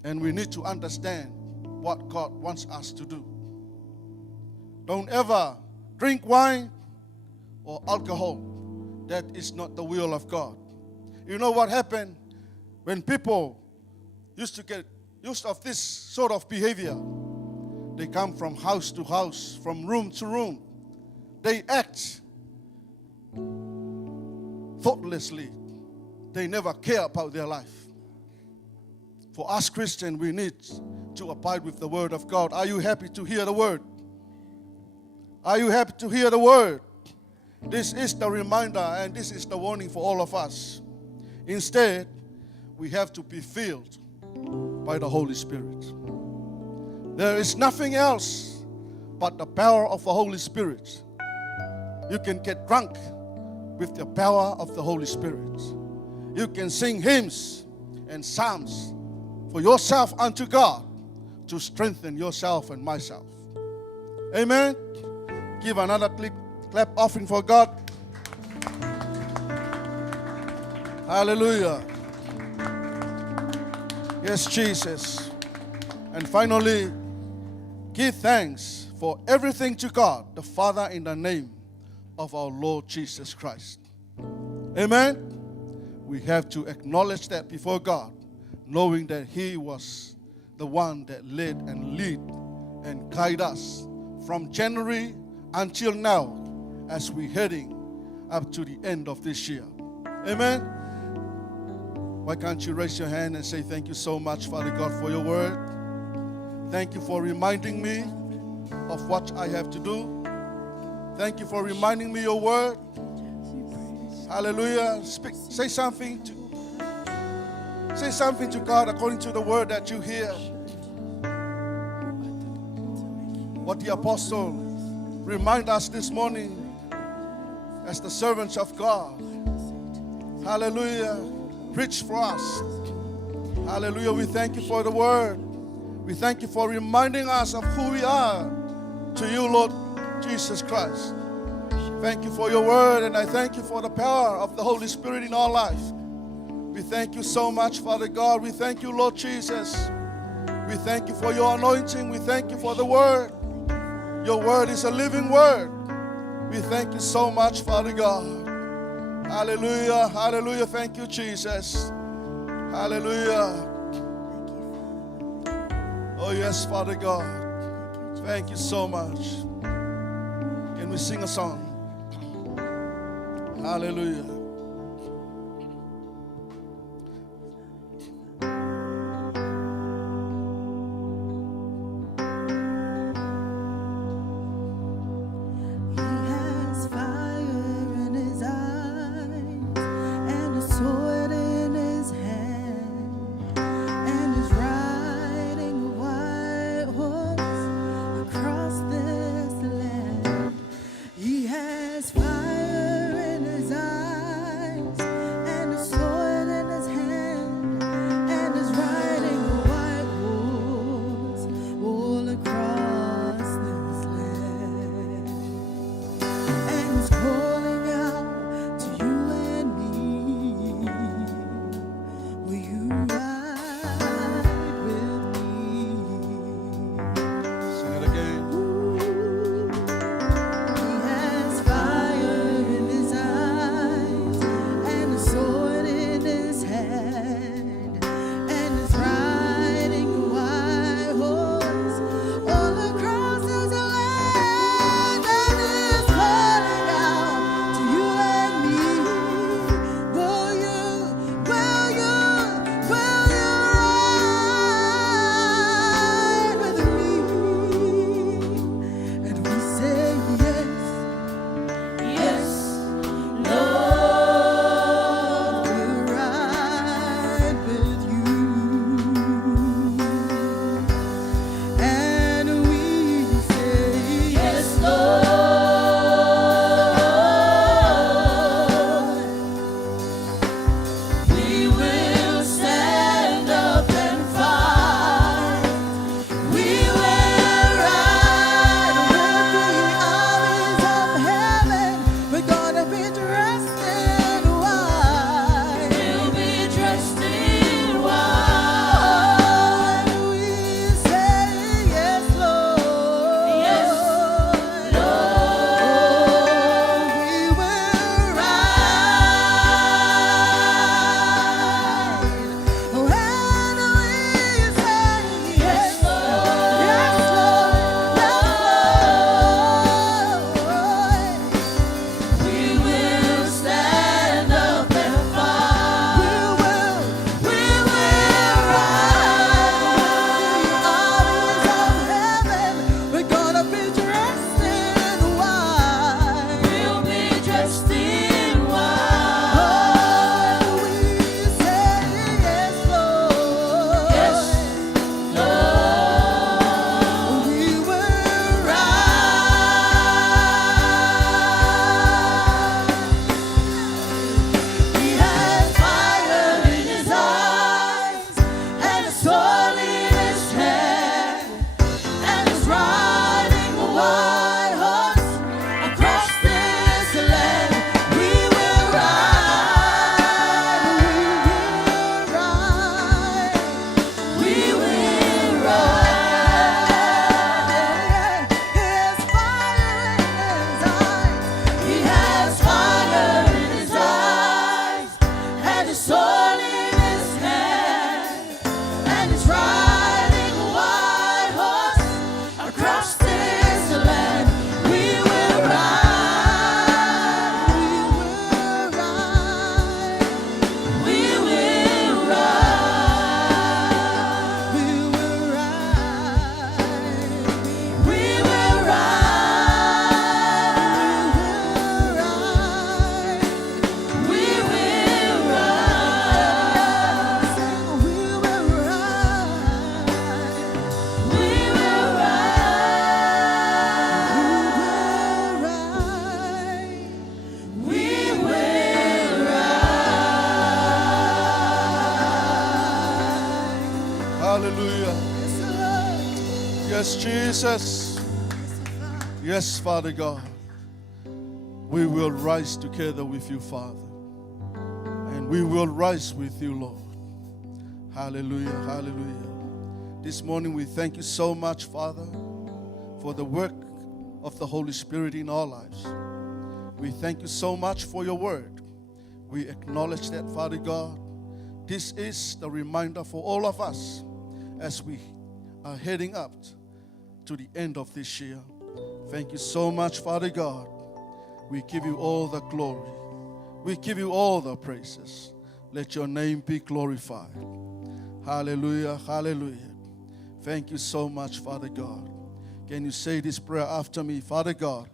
And we need to understand what God wants us to do. Don't ever drink wine or alcohol. That is not the will of God. You know what happened when people used to get used of this sort of behavior? They come from house to house, from room to room. They act thoughtlessly. They never care about their life. For us Christians, we need to abide with the word of God. Are you happy to hear the word? Are you happy to hear the word? This is the reminder and this is the warning for all of us. Instead, we have to be filled by the Holy Spirit. There is nothing else but the power of the Holy Spirit. You can get drunk with the power of the Holy Spirit. You can sing hymns and psalms for yourself unto God to strengthen yourself and myself. Amen. Give another clap offering for God. Hallelujah. Yes, Jesus. And finally, give thanks for everything to God, the Father, in the name of our Lord Jesus Christ. Amen. We have to acknowledge that before God, knowing that He was the one that led and lead and guide us from January until now as we're heading up to the end of this year. Amen. Why can't you raise your hand and say, thank you so much, Father God, for your word. Thank you for reminding me of what I have to do. Thank you for reminding me your word. Hallelujah. Say something to God according to the word that you hear. What the apostle remind us this morning as the servants of God. Hallelujah. Preach for us. Hallelujah. We thank you for the word. We thank you for reminding us of who we are to you, Lord Jesus Christ. Thank you for your word, and I thank you for the power of the Holy Spirit in our life. We thank you so much, Father God. We thank you, Lord Jesus. We thank you for your anointing. We thank you for the word. Your word is a living word. We thank you so much, Father God. Hallelujah. Hallelujah. Thank you, Jesus. Hallelujah. Oh, yes, Father God. Thank you so much. Can we sing a song? Hallelujah. He has fire in his eyes and a sword in his hand, and is riding a white horse across this land. He has fire in his eyes Yes, Jesus. Yes, Father God. We will rise together with you, Father. And we will rise with you, Lord. Hallelujah, hallelujah. This morning we thank you so much, Father, for the work of the Holy Spirit in our lives. We thank you so much for your word. We acknowledge that, Father God, this is the reminder for all of us as we are heading up to the end of this year. Thank you so much, Father God. We give you all the glory. We give you all the praises. Let your name be glorified. Hallelujah, hallelujah. Thank you so much, Father God. Can you say this prayer after me? Father God,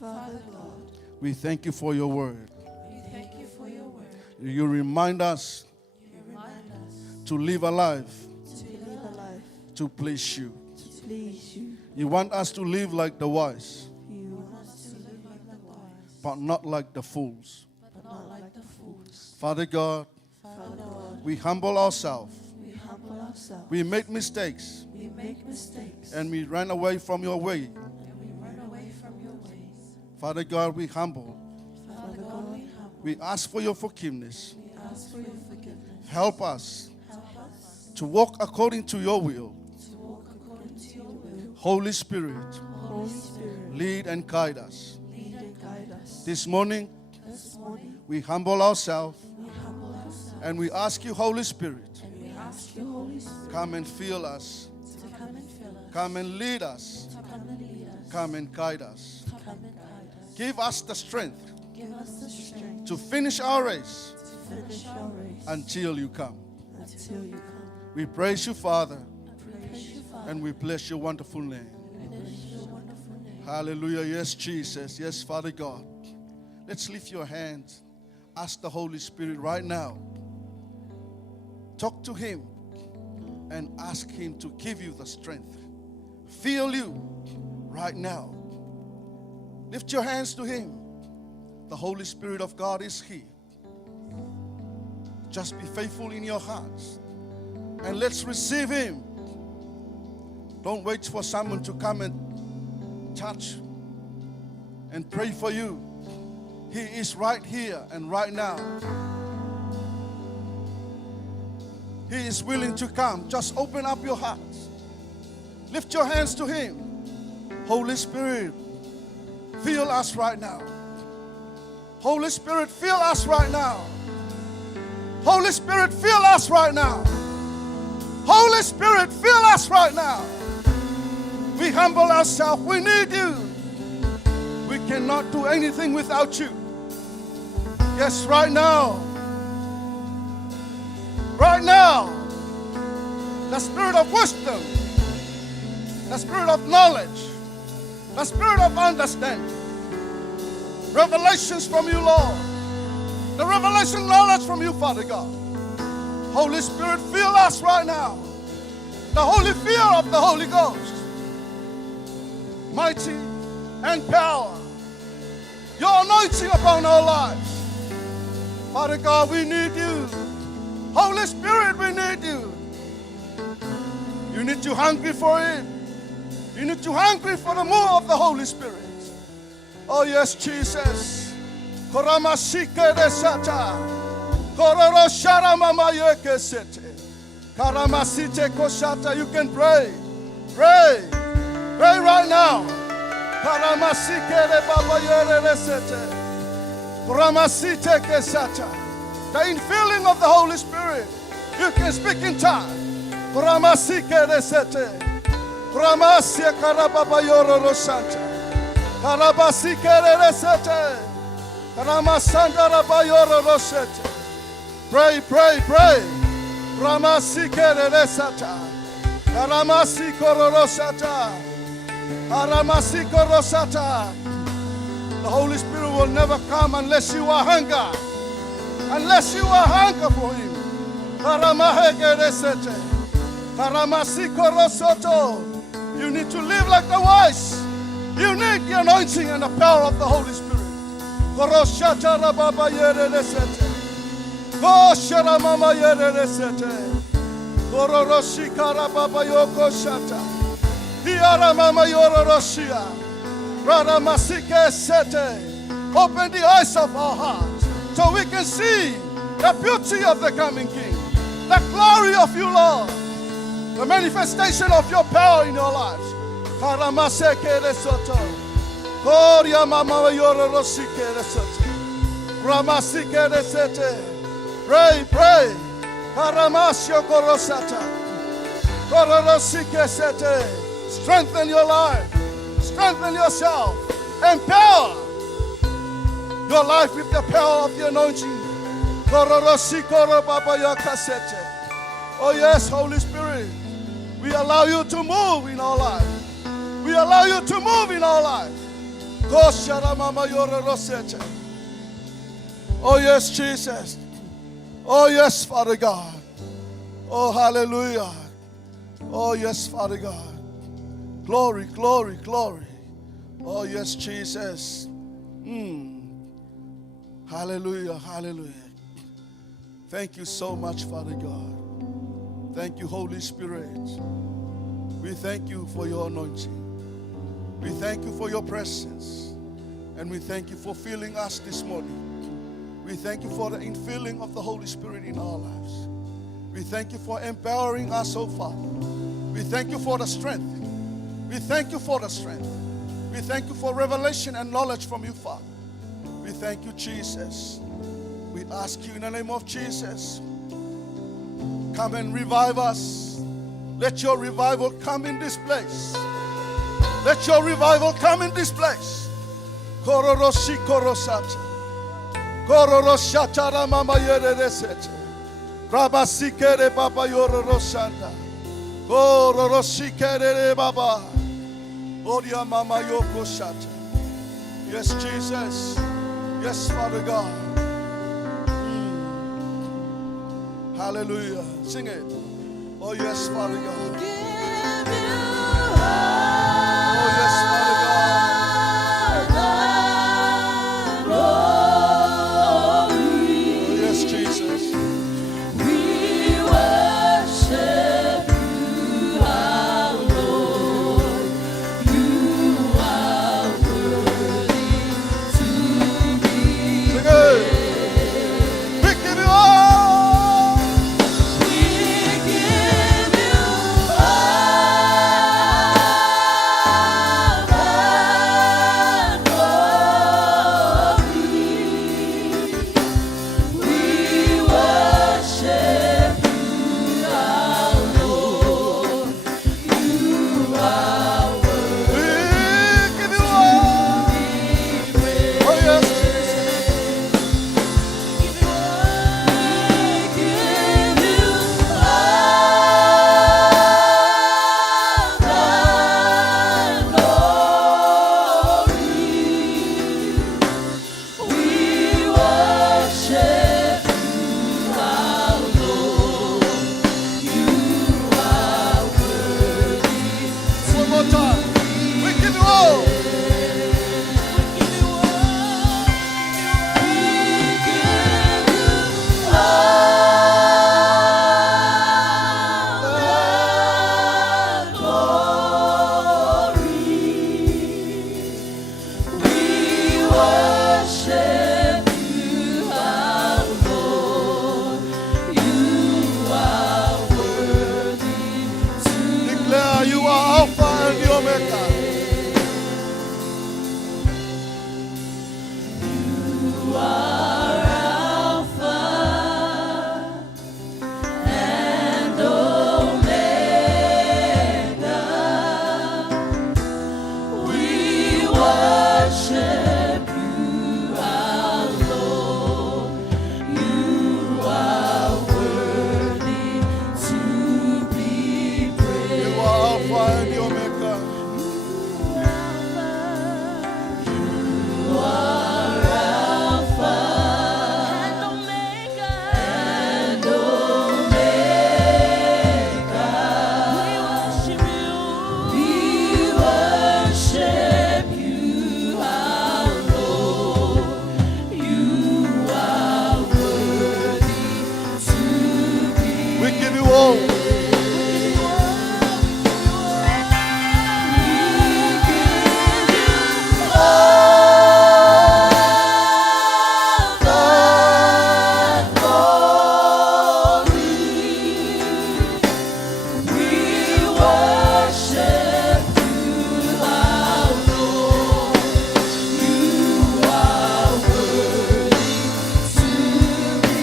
Father God, we thank you for your word. we thank you for your word. You remind us You remind us to live a life to live a life to please you. to please you. You want us to live like the wise, You want us to live like the wise, but not like the fools. but not like the fools. Father God, Father God, we humble ourselves. we humble ourselves. We make mistakes We make mistakes and we run away from your way. and we run away from your ways. Father God, we humble. Father God, we humble. We ask for your forgiveness. We ask for your forgiveness. Help us Help us to walk according to your will. to walk according to your will. Holy Spirit, Holy Spirit, lead and guide us. lead and guide us. This morning, This morning, we humble ourselves we humble ourselves and we ask you, Holy Spirit, and we ask you, Holy Spirit, come and fill us. to come and fill us, Come and lead us. to come and lead us, Come and guide us. to come and guide us. Give us the strength Give us the strength to finish our race to finish our race until you come. until you come. We praise you, Father, We praise you, Father, and we bless your wonderful name. and bless your wonderful name. Hallelujah. Yes, Jesus. Yes, Father God. Let's lift your hands. Ask the Holy Spirit right now. Talk to him and ask him to give you the strength. Feel you right now. Lift your hands to him. The Holy Spirit of God is here. Just be faithful in your hearts and let's receive him. Don't wait for someone to come and touch and pray for you. He is right here and right now. He is willing to come. Just open up your hearts. Lift your hands to him. Holy Spirit, fill us right now. Holy Spirit, fill us right now. Holy Spirit, fill us right now. Holy Spirit, fill us right now. We humble ourselves. We need you. We cannot do anything without you. Yes, right now. Right now. The spirit of wisdom, the spirit of knowledge, the spirit of understanding. Revelations from you, Lord. The revelation knowledge from you, Father God. Holy Spirit, fill us right now. The holy fear of the Holy Ghost. Mighty and power. Your anointing upon our lives. Father God, we need you. Holy Spirit, we need you. You need to hungry for it. You need to hungry for the move of the Holy Spirit. Oh yes, Jesus. Koramasike de sata. Kororo sharamama yeke sete. Karamasite koshata. You can pray. Pray. Pray right now. Karamasike de baba yere de sete. Koramasite kesata. The infilling of the Holy Spirit. You can speak in tongues. Kuramasike resete. Kuramasia karababa yoro rosanta. Karabasike resete. Karamasanda rabayoro rosete. Pray, pray, pray. Kuramasike resata. Karamasiko rosata. Karamasiko rosata. The Holy Spirit will never come unless you are hunger. Unless you are hunger for him. Karamaheke resete. Karamasiko rosoto. You need to live like the wise. You need the anointing and the power of the Holy Spirit. Koroshata rababa yere resete. Koshara mama yere resete. Kororoshi karababa yoko shata. Hiara mama yoro roshia. Rada masike sete. Open the eyes of our hearts so we can see the beauty of the coming King, the glory of you, Lord, the manifestation of your power in your lives. Karamaseke de soto. Koria mama yoro rosike de soto. Ramasike de sete. Pray, pray. Karamasio korosata. Kororosike sete. Strengthen your life. Strengthen yourself. Empower your life with the power of the anointing. Oh yes, Holy Spirit, we allow you to move in our life. We allow you to move in our life. Oh yes, Jesus. Oh yes, Father God. Oh hallelujah. Oh yes, Father God. Glory, glory, glory. Oh yes, Jesus. Hallelujah, hallelujah. Thank you so much, Father God. Thank you, Holy Spirit. We thank you for your anointing. We thank you for your presence. And we thank you for filling us this morning. We thank you for the infilling of the Holy Spirit in our lives. We thank you for empowering us, oh Father. We thank you for the strength. We thank you for the strength. We thank you for revelation and knowledge from you, Father. We thank you, Jesus. We ask you in the name of Jesus, come and revive us. Let your revival come in this place. Let your revival come in this place. Kororoshi korosata. Kororoshata mama yereresete. Rabasikere baba yororoshanda. Kororoshikere baba. Odia mama yoko shata. Yes, Jesus. Yes, Father God. Hallelujah. Sing it. Oh, yes, Father God. Oh, yes, Father God. Oh, yes, Jesus. We worship you, our Lord. You are worthy to be Sing it. We give you all. We give you all.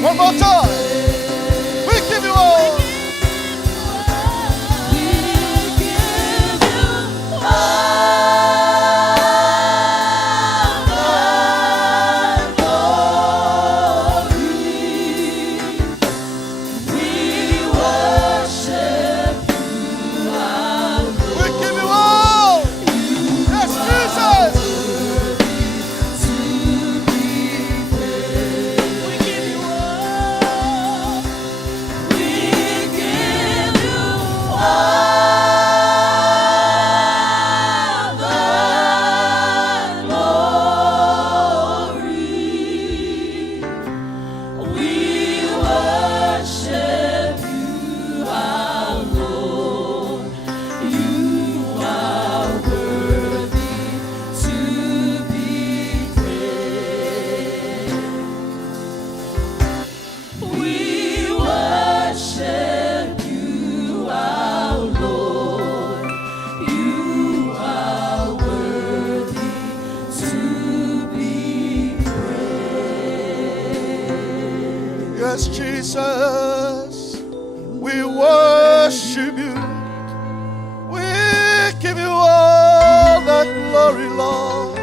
One more time. We give you all. We give you all. Yes, Jesus. Yes, Jesus, we worship you. We give you all the glory, Lord.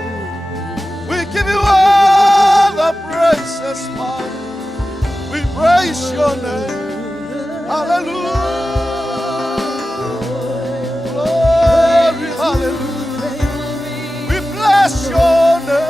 We give you all the praises, Father. We praise your name. Hallelujah. Glory, hallelujah. We bless your name.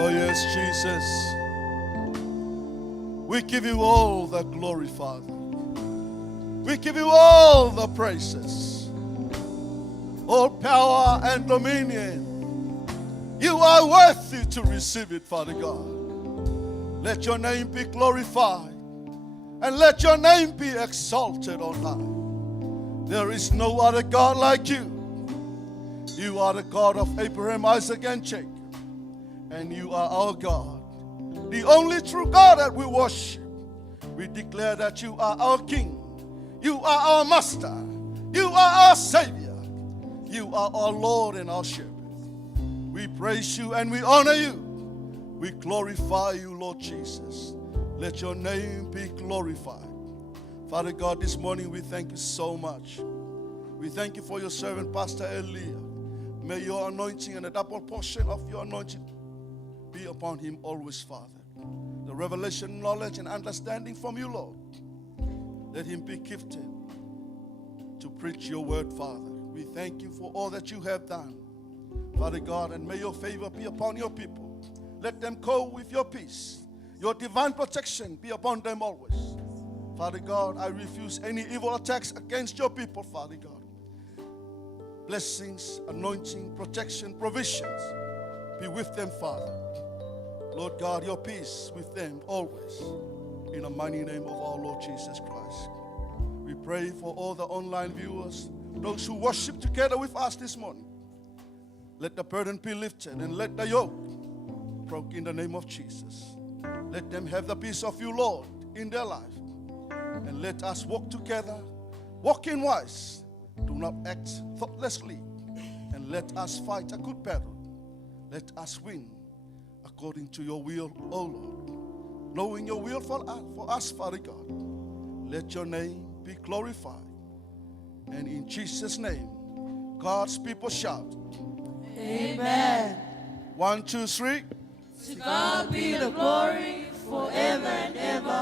Oh, yes, Jesus. We give you all the glory, Father. We give you all the praises, all power and dominion. You are worthy to receive it, Father God. Let your name be glorified and let your name be exalted on high. There is no other God like you. You are the God of Abraham, Isaac, and Jacob. And you are our God, the only true God that we worship. We declare that you are our King. You are our Master. You are our Savior. You are our Lord and our Shepherd. We praise you and we honor you. We glorify you, Lord Jesus. Let your name be glorified. Father God, this morning we thank you so much. We thank you for your servant, Pastor Elia. May your anointing and a double portion of your anointing be upon him always, Father. The revelation, knowledge, and understanding from you, Lord. Let him be gifted to preach your word, Father. We thank you for all that you have done, Father God, and may your favor be upon your people. Let them go with your peace. Your divine protection be upon them always. Father God, I refuse any evil attacks against your people, Father God. Blessings, anointing, protection, provisions be with them, Father. Lord God, your peace with them always. In the mighty name of our Lord Jesus Christ. We pray for all the online viewers, those who worship together with us this morning. Let the burden be lifted and let the yoke broke in the name of Jesus. Let them have the peace of you, Lord, in their life. And let us walk together, walk in wise. Do not act thoughtlessly. And let us fight a good battle. Let us win according to your will, O Lord. knowing your will for us, Father God. Let your name be glorified. And in Jesus' name, God's people shout. Amen. 1, 2, 3. To God be the glory forever and ever.